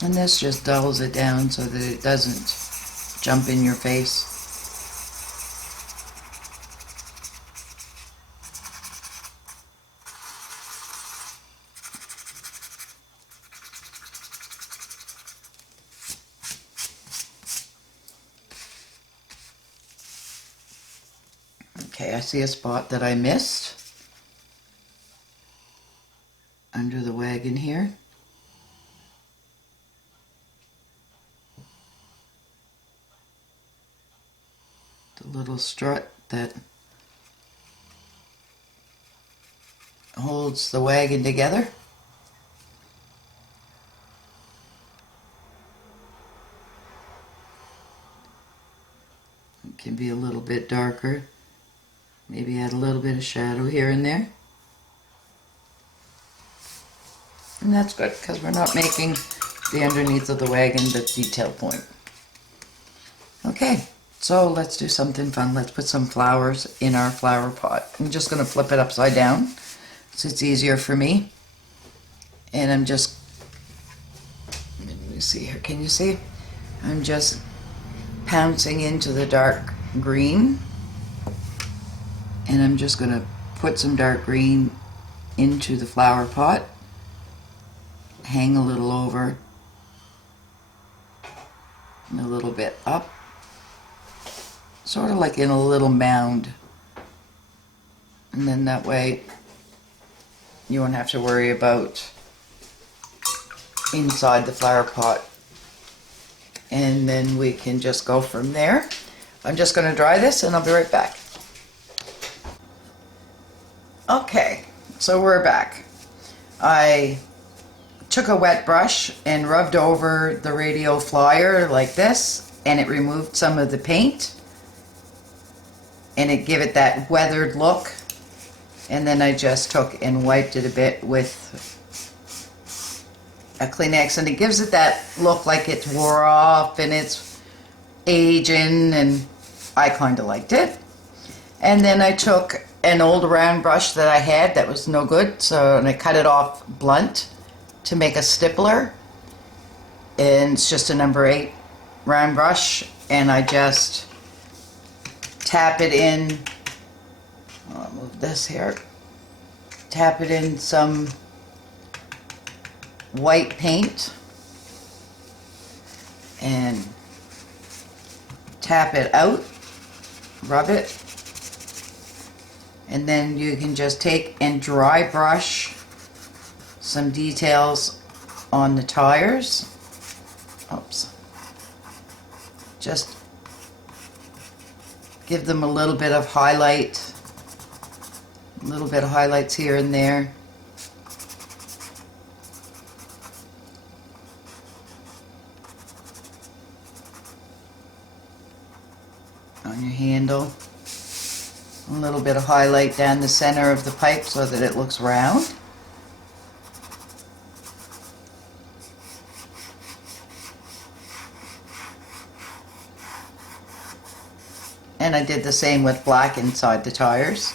And this just dulls it down so that it doesn't jump in your face. Okay, I see a spot that I missed under the wagon here. The little strut that holds the wagon together. can be a little bit darker. Maybe add a little bit of shadow here and there. And that's good because we're not making the underneath of the wagon the detail point. Okay, so let's do something fun. Let's put some flowers in our flower pot. I'm just going to flip it upside down so it's easier for me. And I'm just, let me see here, can you see? I'm just pouncing into the dark green. And I'm just going to put some dark green into the flower pot. Hang a little over and a little bit up. Sort of like in a little mound. And then that way you won't have to worry about inside the flower pot. And then we can just go from there. I'm just going to dry this and I'll be right back. Okay, so we're back. I took a wet brush and rubbed over the radio flyer like this, and it removed some of the paint and it gave it that weathered look. And then I just took and wiped it a bit with a Kleenex, and it gives it that look like it's wore off and it's aging, and I kind of liked it. And then I took an old round brush that I had that was no good, and I cut it off blunt to make a stippler, and it's just a number 8 round brush, and I just tap it in. I'll move this here. Tap it in some white paint and tap it out, rub it, and then you can just take and dry brush some details on the tires. Oops. Just give them a little bit of highlight, a little bit of highlights here and there. On your handle. A little bit of highlight down the center of the pipe so that it looks round. And I did the same with black inside the tires.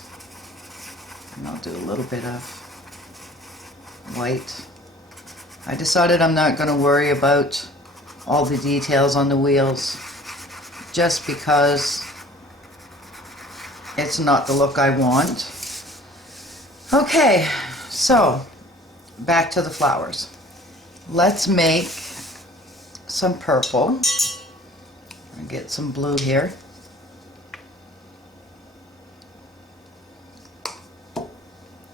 And I'll do a little bit of white. I decided I'm not going to worry about all the details on the wheels just because it's not the look I want. Okay, so back to the flowers. Let's make some purple. I'll get some blue here.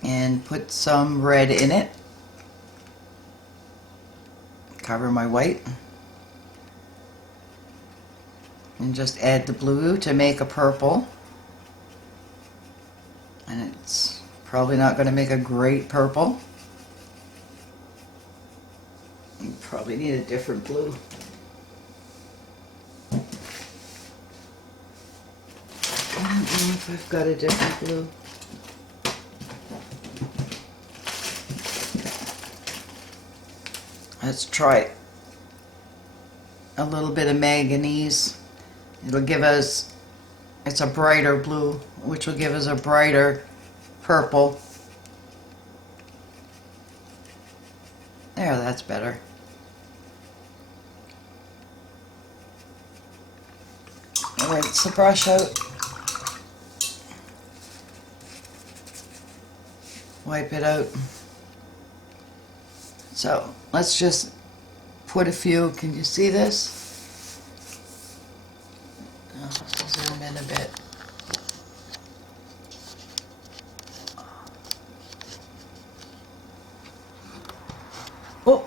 And put some red in it. Cover my white. And just add the blue to make a purple. And it's probably not going to make a great purple. You probably need a different blue. I don't know if I've got a different blue. Let's try a little bit of manganese. It'll give us, it's a brighter blue, which will give us a brighter purple. There, that's better. I'll rinse the brush out. Wipe it out. So let's just put a few, can you see this? I'll zoom in a bit. Oh!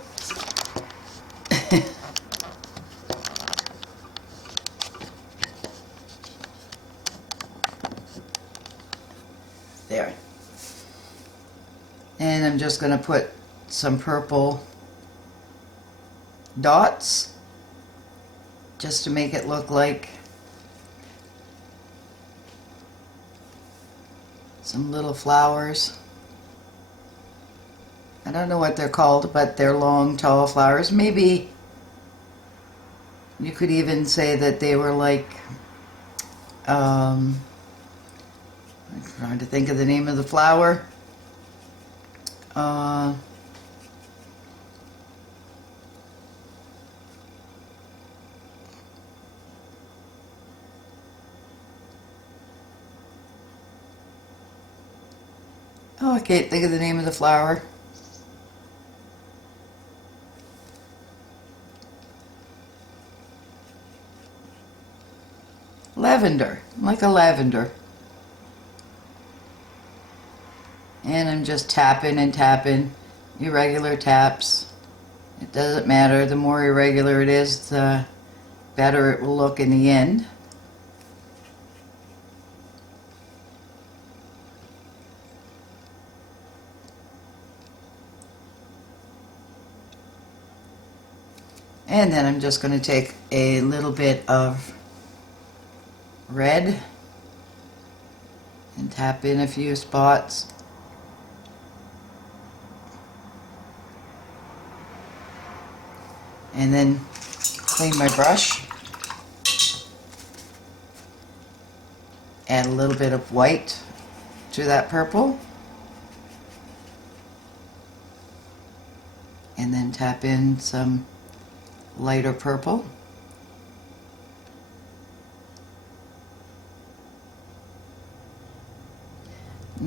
There. And I'm just going to put some purple dots just to make it look like some little flowers. I don't know what they're called, but they're long, tall flowers. Maybe you could even say that they were like, I'm trying to think of the name of the flower. Oh, I can't think of the name of the flower. Lavender, like a lavender. And I'm just tapping and tapping, irregular taps. It doesn't matter, the more irregular it is, the better it will look in the end. And then I'm just going to take a little bit of red and tap in a few spots. And then clean my brush. Add a little bit of white to that purple. And then tap in some lighter purple.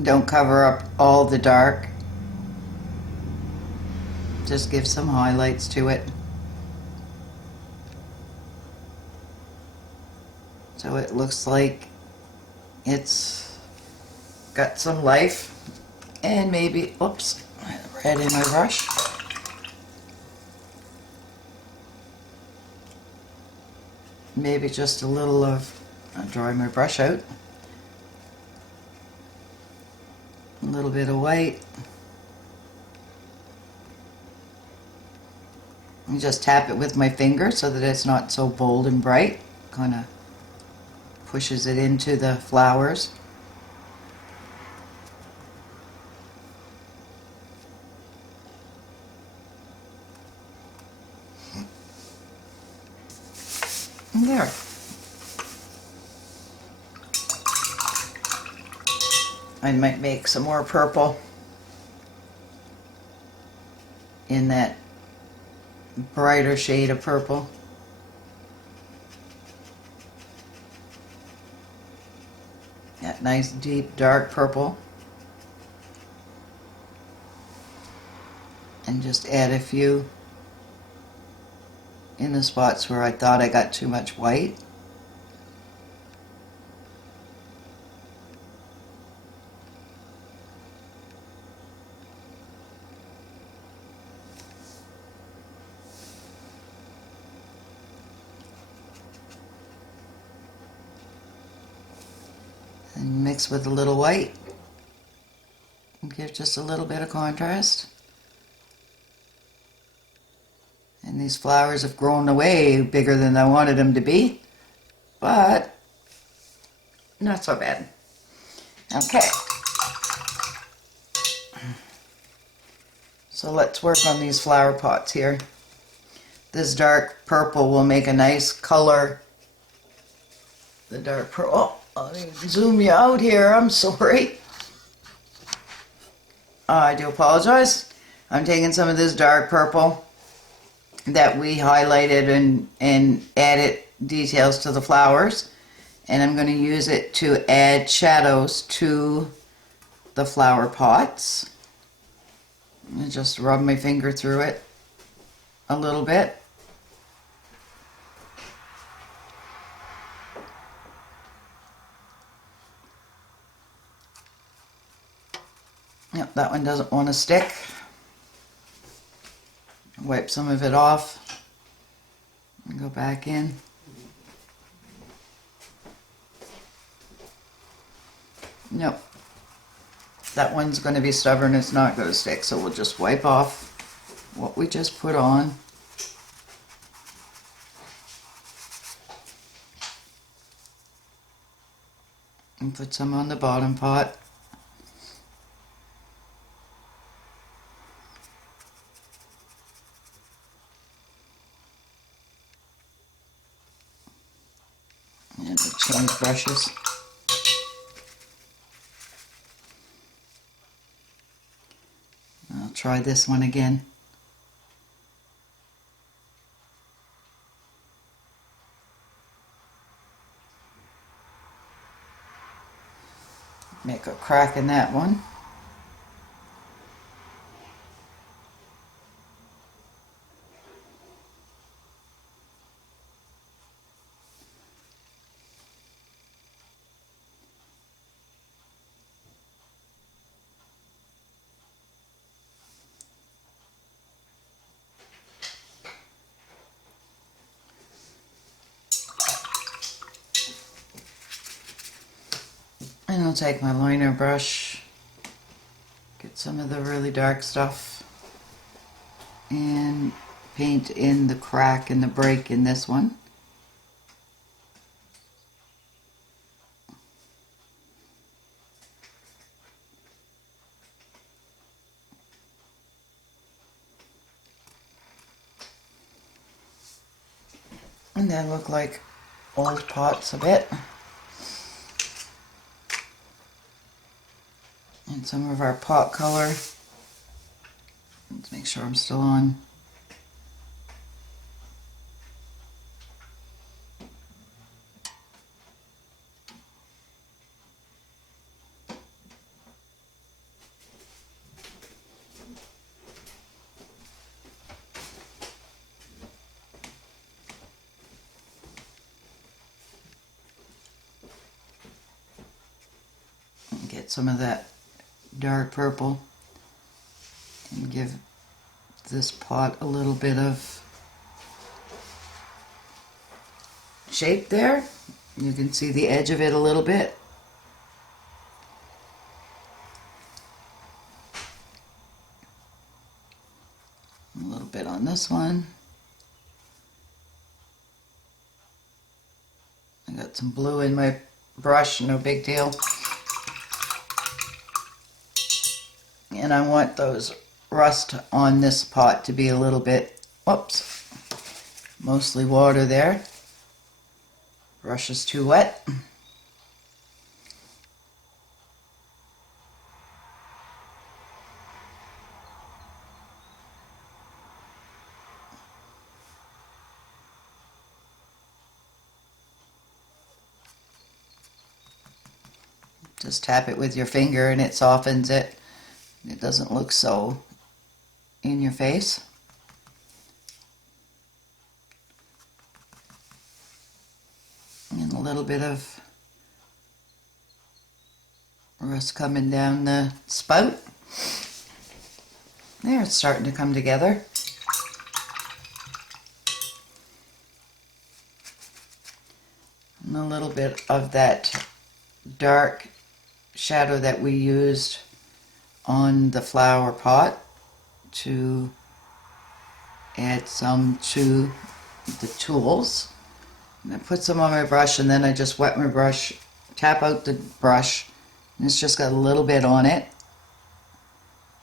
Don't cover up all the dark. Just give some highlights to it. So it looks like it's got some life. And maybe, oops, red in my brush. Maybe just a little of, I'll dry my brush out. A little bit of white. And just tap it with my finger so that it's not so bold and bright. Kind of pushes it into the flowers. And there. I might make some more purple in that brighter shade of purple. That nice deep dark purple. And just add a few in the spots where I thought I got too much white. And mix with a little white and give just a little bit of contrast. And these flowers have grown way bigger than I wanted them to be, but not so bad. Okay. So let's work on these flower pots here. This dark purple will make a nice color. The dark purple, oh, let me zoom you out here, I'm sorry. I do apologize. I'm taking some of this dark purple that we highlighted and added details to the flowers, and I'm going to use it to add shadows to the flower pots. And just rub my finger through it a little bit. Yep, that one doesn't want to stick. Wipe some of it off and go back in. Nope, that one's going to be stubborn, it's not going to stick, so we'll just wipe off what we just put on. And put some on the bottom pot. brushes. I'll try this one again. Make a crack in that one. And I'll take my liner brush, get some of the really dark stuff, and paint in the crack and the break in this one. And they look like old pots a bit. And some of our pot color. Let's make sure I'm still on. And get some of that dark purple and give this pot a little bit of shape there. You can see the edge of it a little bit. A little bit on this one. I got some blue in my brush, no big deal. And I want those rust on this pot to be a little bit, whoops, mostly water there. Brush is too wet. Just tap it with your finger and it softens it. It doesn't look so in your face. And a little bit of rust coming down the spout. There, it's starting to come together. And a little bit of that dark shadow that we used on the flower pot to add some to the tools. And I put some on my brush and then I just wet my brush, tap out the brush, and it's just got a little bit on it,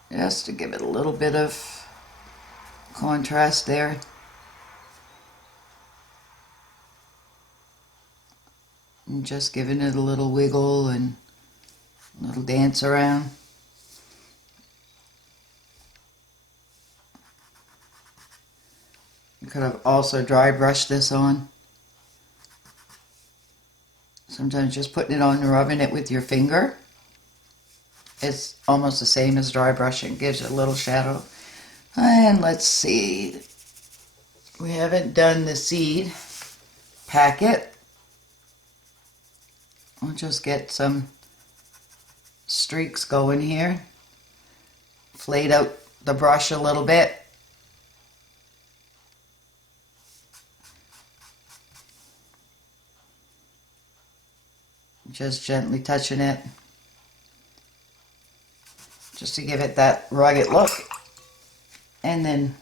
just to give it a little bit of contrast there. And just giving it a little wiggle and a little dance around. You could have also dry brushed this on. Sometimes just putting it on and rubbing it with your finger. It's almost the same as dry brushing. Gives you a little shadow. And let's see. We haven't done the seed packet. We'll just get some streaks going here. Flayed out the brush a little bit. Just gently touching it, just to give it that rugged look. And then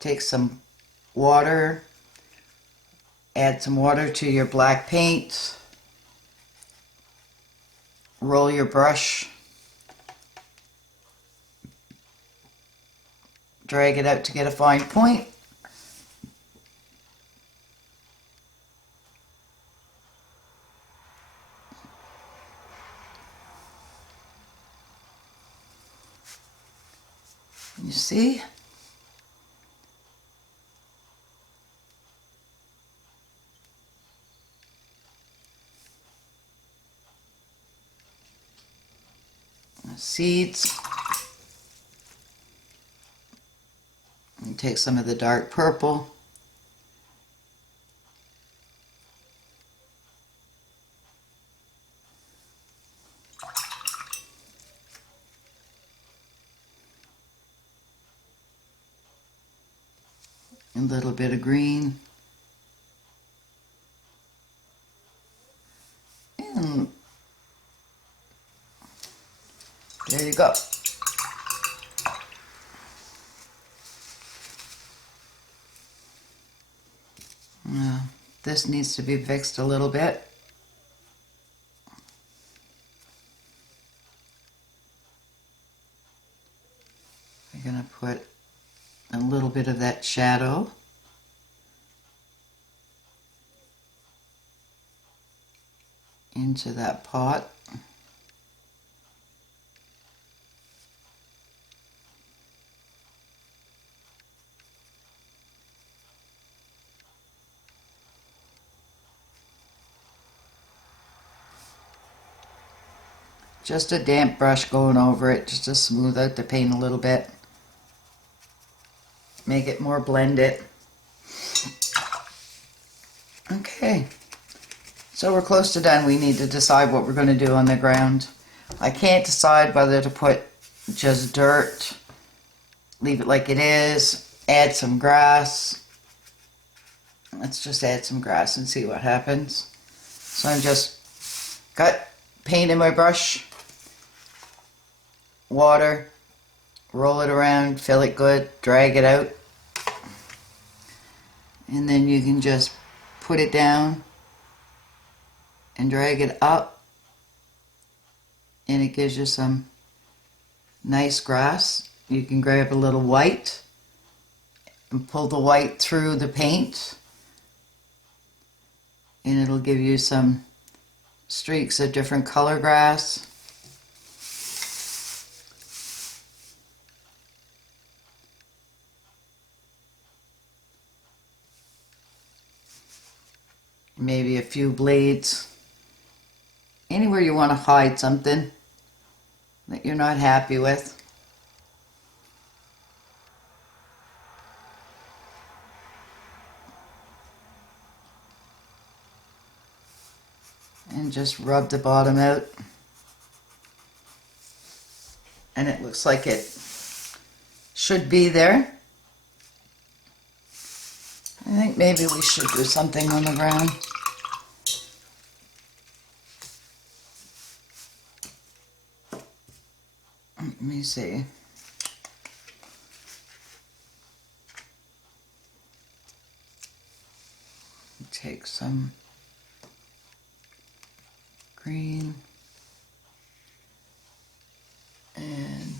take some water, add some water to your black paint, roll your brush, drag it out to get a fine point. You see? Seeds. And take some of the dark purple. A little bit of green. And there you go. This needs to be fixed a little bit. We're going to put a little bit of that shadow into that pot. Just a damp brush going over it just to smooth out the paint a little bit. Make it more blended. Okay, so we're close to done. We need to decide what we're going to do on the ground. I can't decide whether to put just dirt, leave it like it is, add some grass. Let's just add some grass and see what happens. So I'm just got paint in my brush, water, roll it around, fill it good, drag it out, and then you can just put it down and drag it up, and it gives you some nice grass. You can grab a little white and pull the white through the paint, and it'll give you some streaks of different color grass. Maybe a few blades. Anywhere you want to hide something that you're not happy with. And just rub the bottom out. And it looks like it should be there. I think maybe we should do something on the ground. Let me see. Take some green and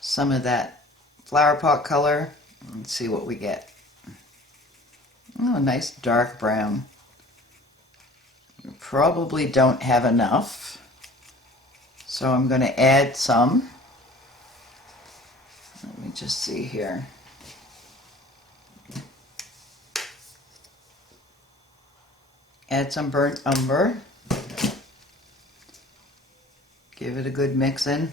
some of that flower pot color and see what we get. Oh, a nice dark brown. We probably don't have enough, so I'm going to add some. Let me just see here. Add some burnt umber. Give it a good mix in.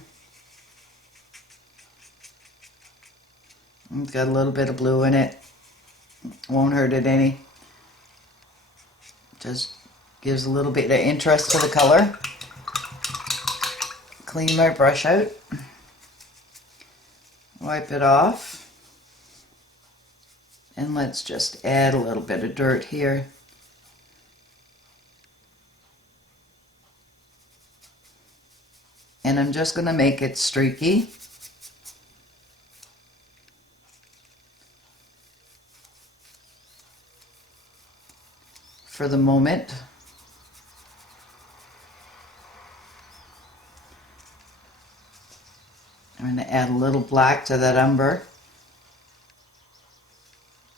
It's got a little bit of blue in it. Won't hurt it any. Just gives a little bit of interest to the color. Clean my brush out. Wipe it off. And let's just add a little bit of dirt here. And I'm just going to make it streaky. For the moment. I'm going to add a little black to that umber.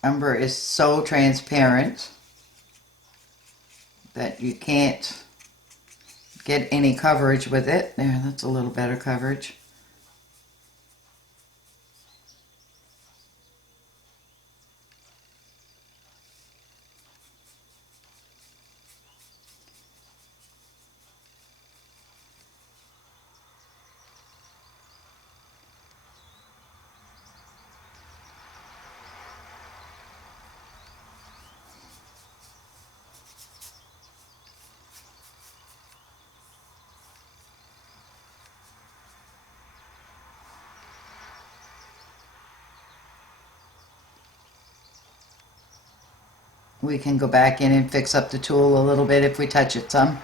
Umber is so transparent that you can't get any coverage with it. There, that's a little better coverage. we can go back in and fix up the tool a little bit if we touch it some.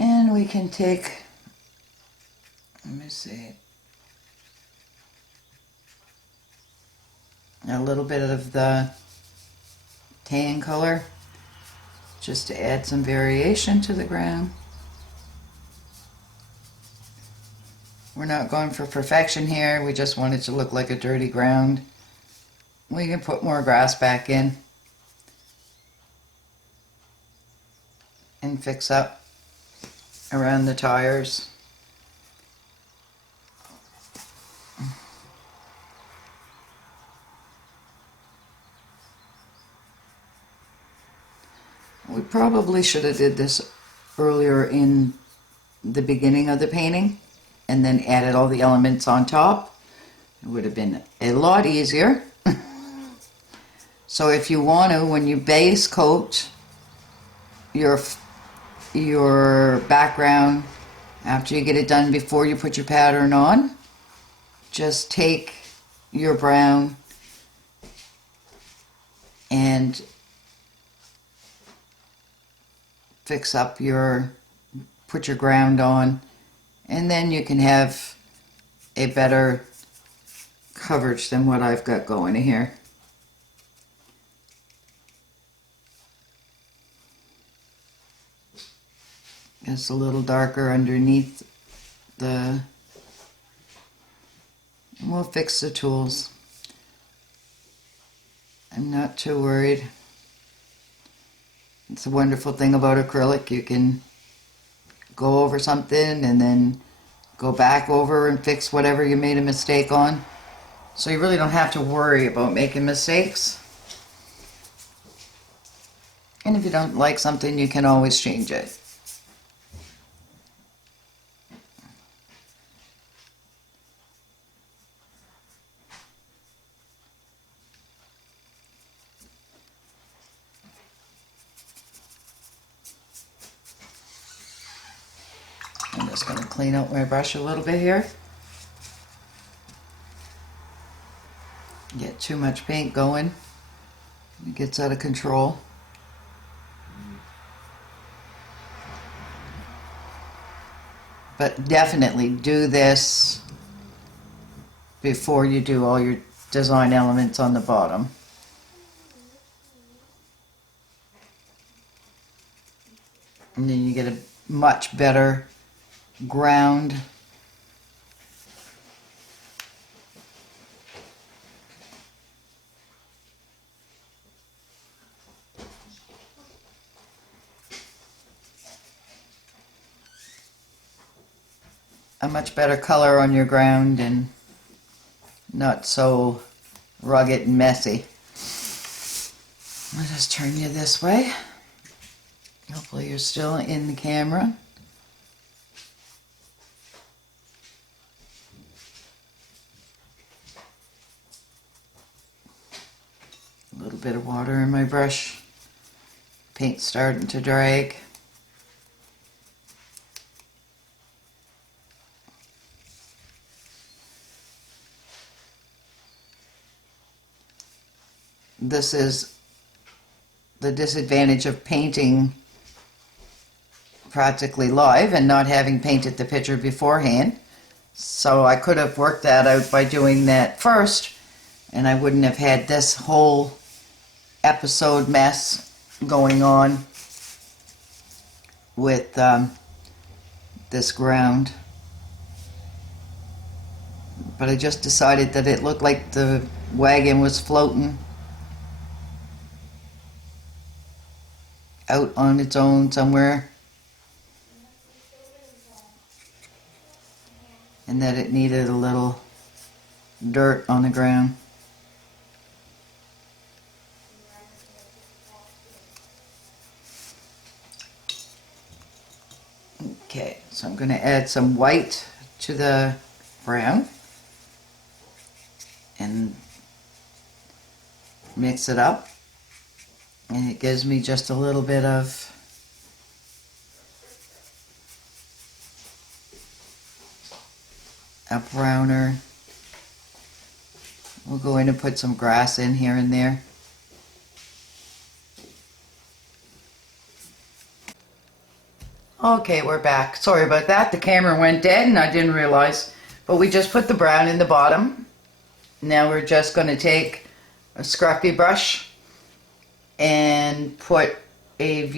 And we can take, let me see, a little bit of the tan color just to add some variation to the ground. We're not going for perfection here, we just want it to look like a dirty ground. We can put more grass back in and fix up around the tires. We probably should have did this earlier in the beginning of the painting and then added all the elements on top. It would have been a lot easier. So if you want to, when you base coat your background, after you get it done before you put your pattern on, just take your brown and fix up put your ground on, and then you can have a better coverage than what I've got going here. It's a little darker underneath and we'll fix the tools. I'm not too worried. It's a wonderful thing about acrylic. You can go over something and then go back over and fix whatever you made a mistake on. So you really don't have to worry about making mistakes. And if you don't like something, you can always change it. I'm just going to clean out my brush a little bit here. Get too much paint going, it gets out of control. But definitely do this before you do all your design elements on the bottom. And then you get a much better ground. A much better color on your ground and not so rugged and messy. I'll just turn you this way. Hopefully you're still in the camera. A little bit of water in my brush. Paint's starting to drag. This is the disadvantage of painting practically live and not having painted the picture beforehand. So I could have worked that out by doing that first, and I wouldn't have had this whole episode mess going on with this ground. But I just decided that it looked like the wagon was floating out on its own somewhere, and that it needed a little dirt on the ground. So I'm going to add some white to the brown and mix it up. And it gives me just a little bit of a browner. We'll go in and put some grass in here and there. Okay, we're back. Sorry about that. The camera went dead and I didn't realize. But we just put the brown in the bottom. Now we're just going to take a scruffy brush and put a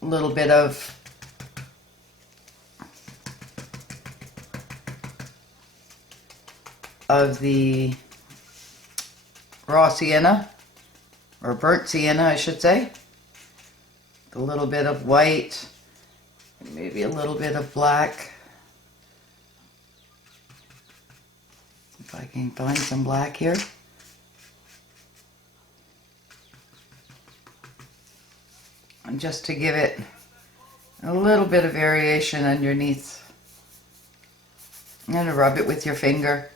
little bit of the raw sienna, or burnt sienna I should say. A little bit of white, and maybe a little bit of black. If I can find some black here. And just to give it a little bit of variation underneath. And rub it with your finger.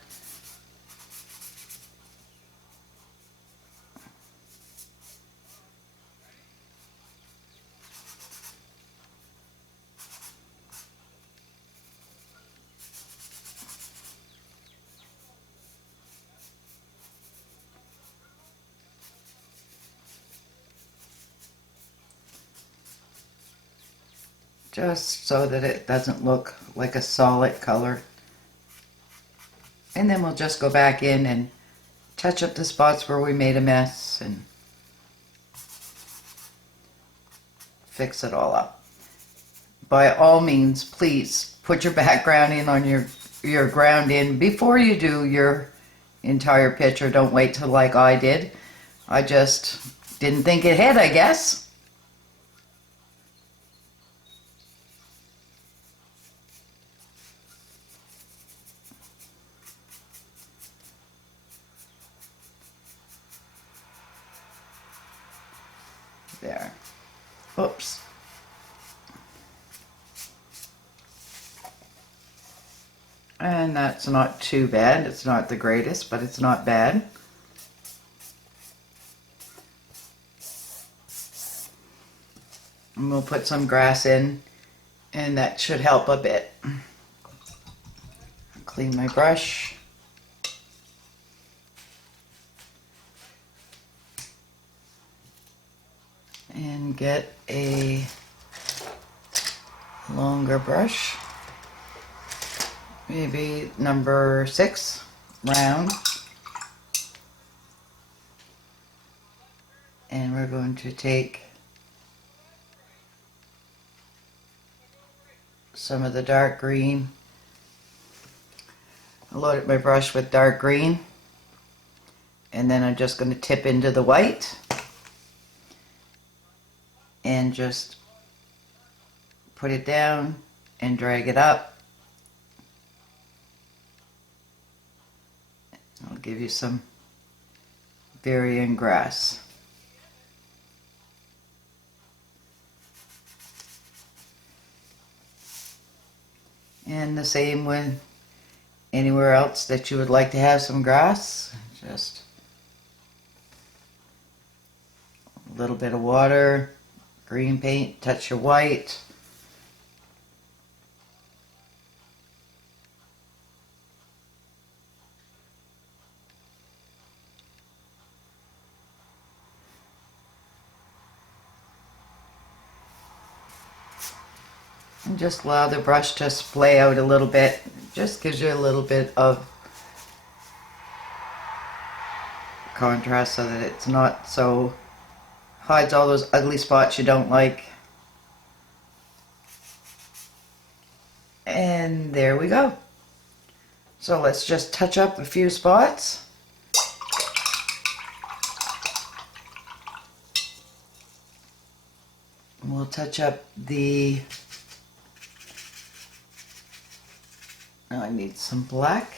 Just so that it doesn't look like a solid color. And then we'll just go back in and touch up the spots where we made a mess and fix it all up. By all means, please put your background in on your ground in before you do your entire picture. Don't wait till like I did. I just didn't think ahead, I guess. There. Oops. And that's not too bad. It's not the greatest, but it's not bad. And we'll put some grass in, and that should help a bit. Clean my brush. And get a longer brush, maybe number 6, round. And we're going to take some of the dark green. I loaded my brush with dark green, and then I'm just going to tip into the white. And just put it down and drag it up. I'll give you some varying grass. And the same with anywhere else that you would like to have some grass. Just a little bit of water. Green paint, touch your white. And just allow the brush to splay out a little bit. It just gives you a little bit of contrast so that it's not so hides all those ugly spots you don't like. And there we go. So let's just touch up a few spots. We'll touch up the, now I need some black.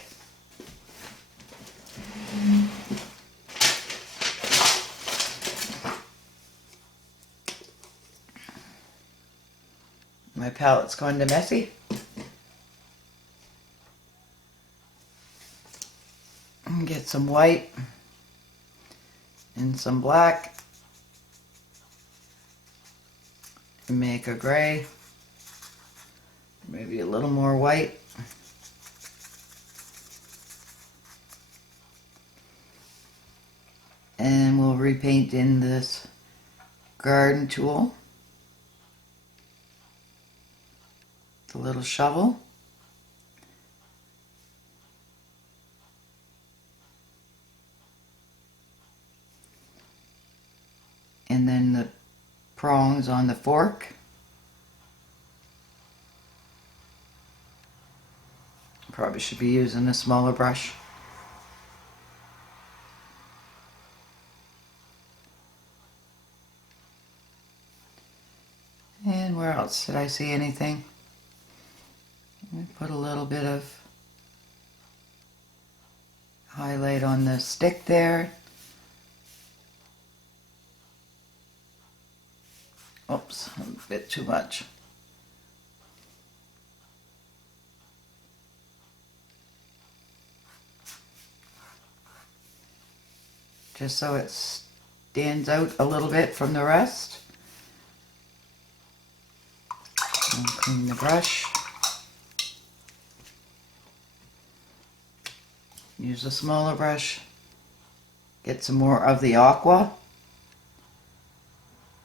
My palette's kind of messy. And get some white and some black. And make a gray. Maybe a little more white. And we'll repaint in this garden tool. The little shovel. And then the prongs on the fork. Probably should be using a smaller brush. And where else did I see anything? Let me put a little bit of highlight on the stick there. Oops, a bit too much. Just so it stands out a little bit from the rest. And clean the brush. Use a smaller brush. Get some more of the aqua.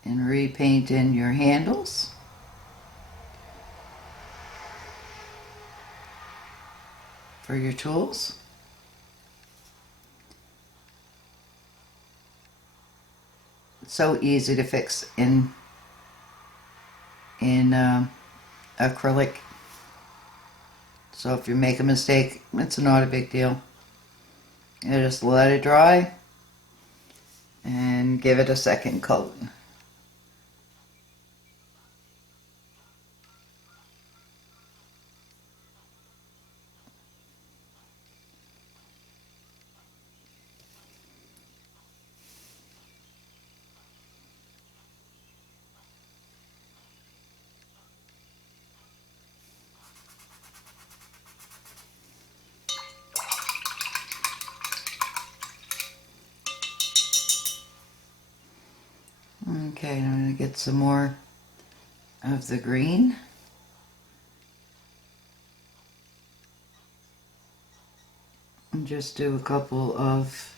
And repaint in your handles. For your tools. It's so easy to fix in acrylic. So if you make a mistake, it's not a big deal. You just let it dry and give it a second coat. Okay, I'm going to get some more of the green. And just do a couple of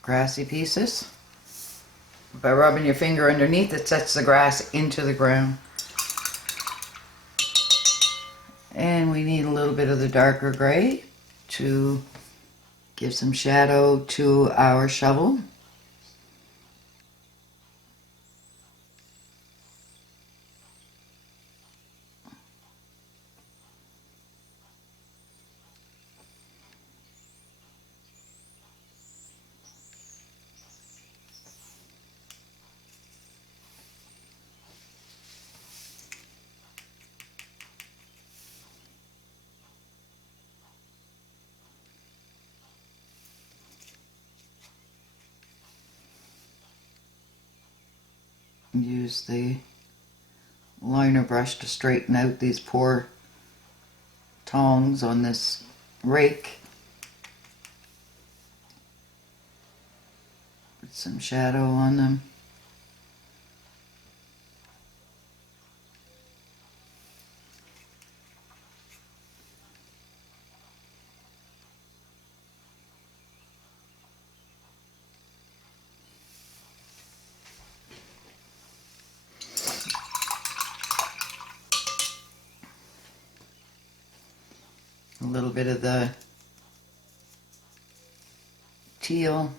grassy pieces. By rubbing your finger underneath, it sets the grass into the ground. And we need a little bit of the darker gray to give some shadow to our shovel. Use the liner brush to straighten out these poor tongs on this rake. Put some shadow on them. A little bit of the teal.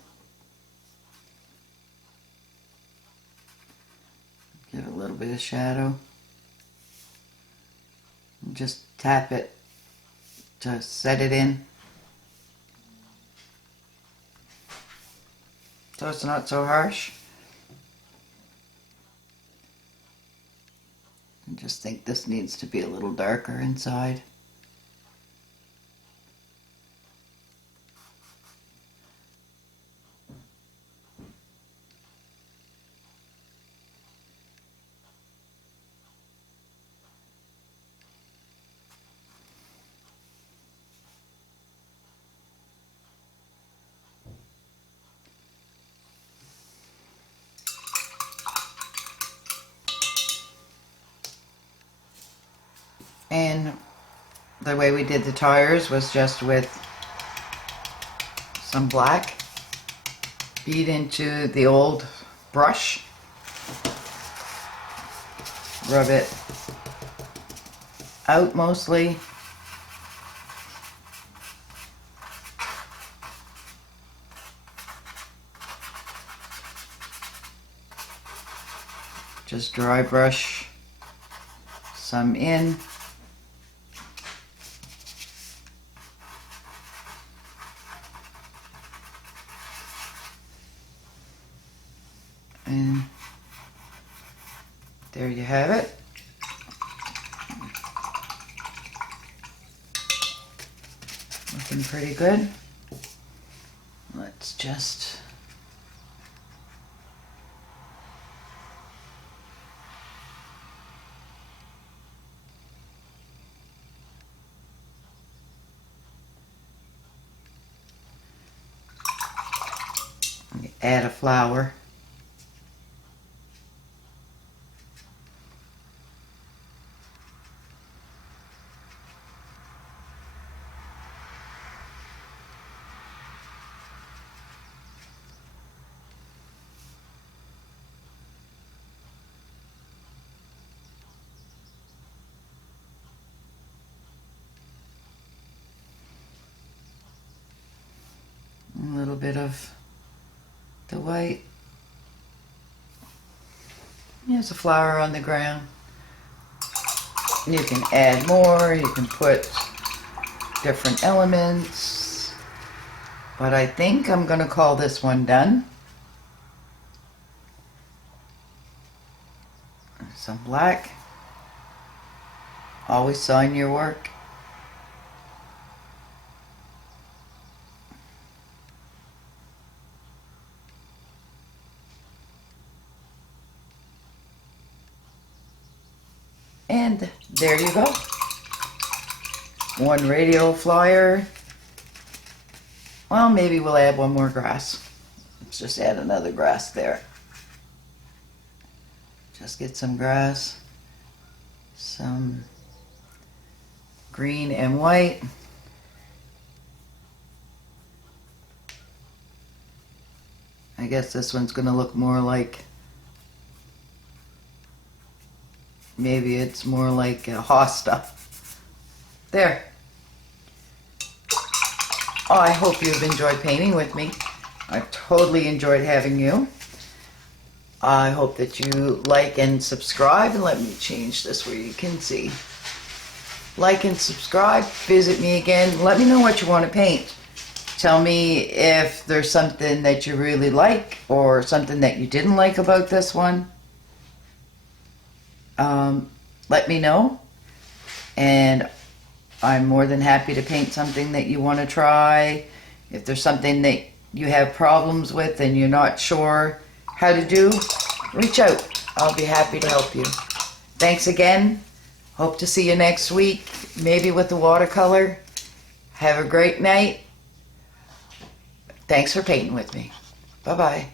Give it a little bit of shadow. And just tap it to set it in. So it's not so harsh. I just think this needs to be a little darker inside. And the way we did the tires was just with some black, beat into the old brush, rub it out mostly, just dry brush some in. And there you have it. Looking pretty good. Let's just add a flower. A little bit of the white. There's a flower on the ground. You can add more, you can put different elements, but I think I'm going to call this one done. Some black. Always sign your work. And there you go. One radio flyer. Well, maybe we'll add one more grass. Let's just add another grass there. Just get some grass, some green and white. I guess this one's going to look more like, maybe it's more like a hosta. There. Oh, I hope you've enjoyed painting with me. I totally enjoyed having you. I hope that you like and subscribe, and let me change this where you can see. Like and subscribe, visit me again, let me know what you want to paint. Tell me if there's something that you really like or something that you didn't like about this one. Let me know, and I'm more than happy to paint something that you want to try. If there's something that you have problems with and you're not sure how to do, reach out. I'll be happy to help you. Thanks again. Hope to see you next week, maybe with the watercolor. Have a great night. Thanks for painting with me. Bye-bye.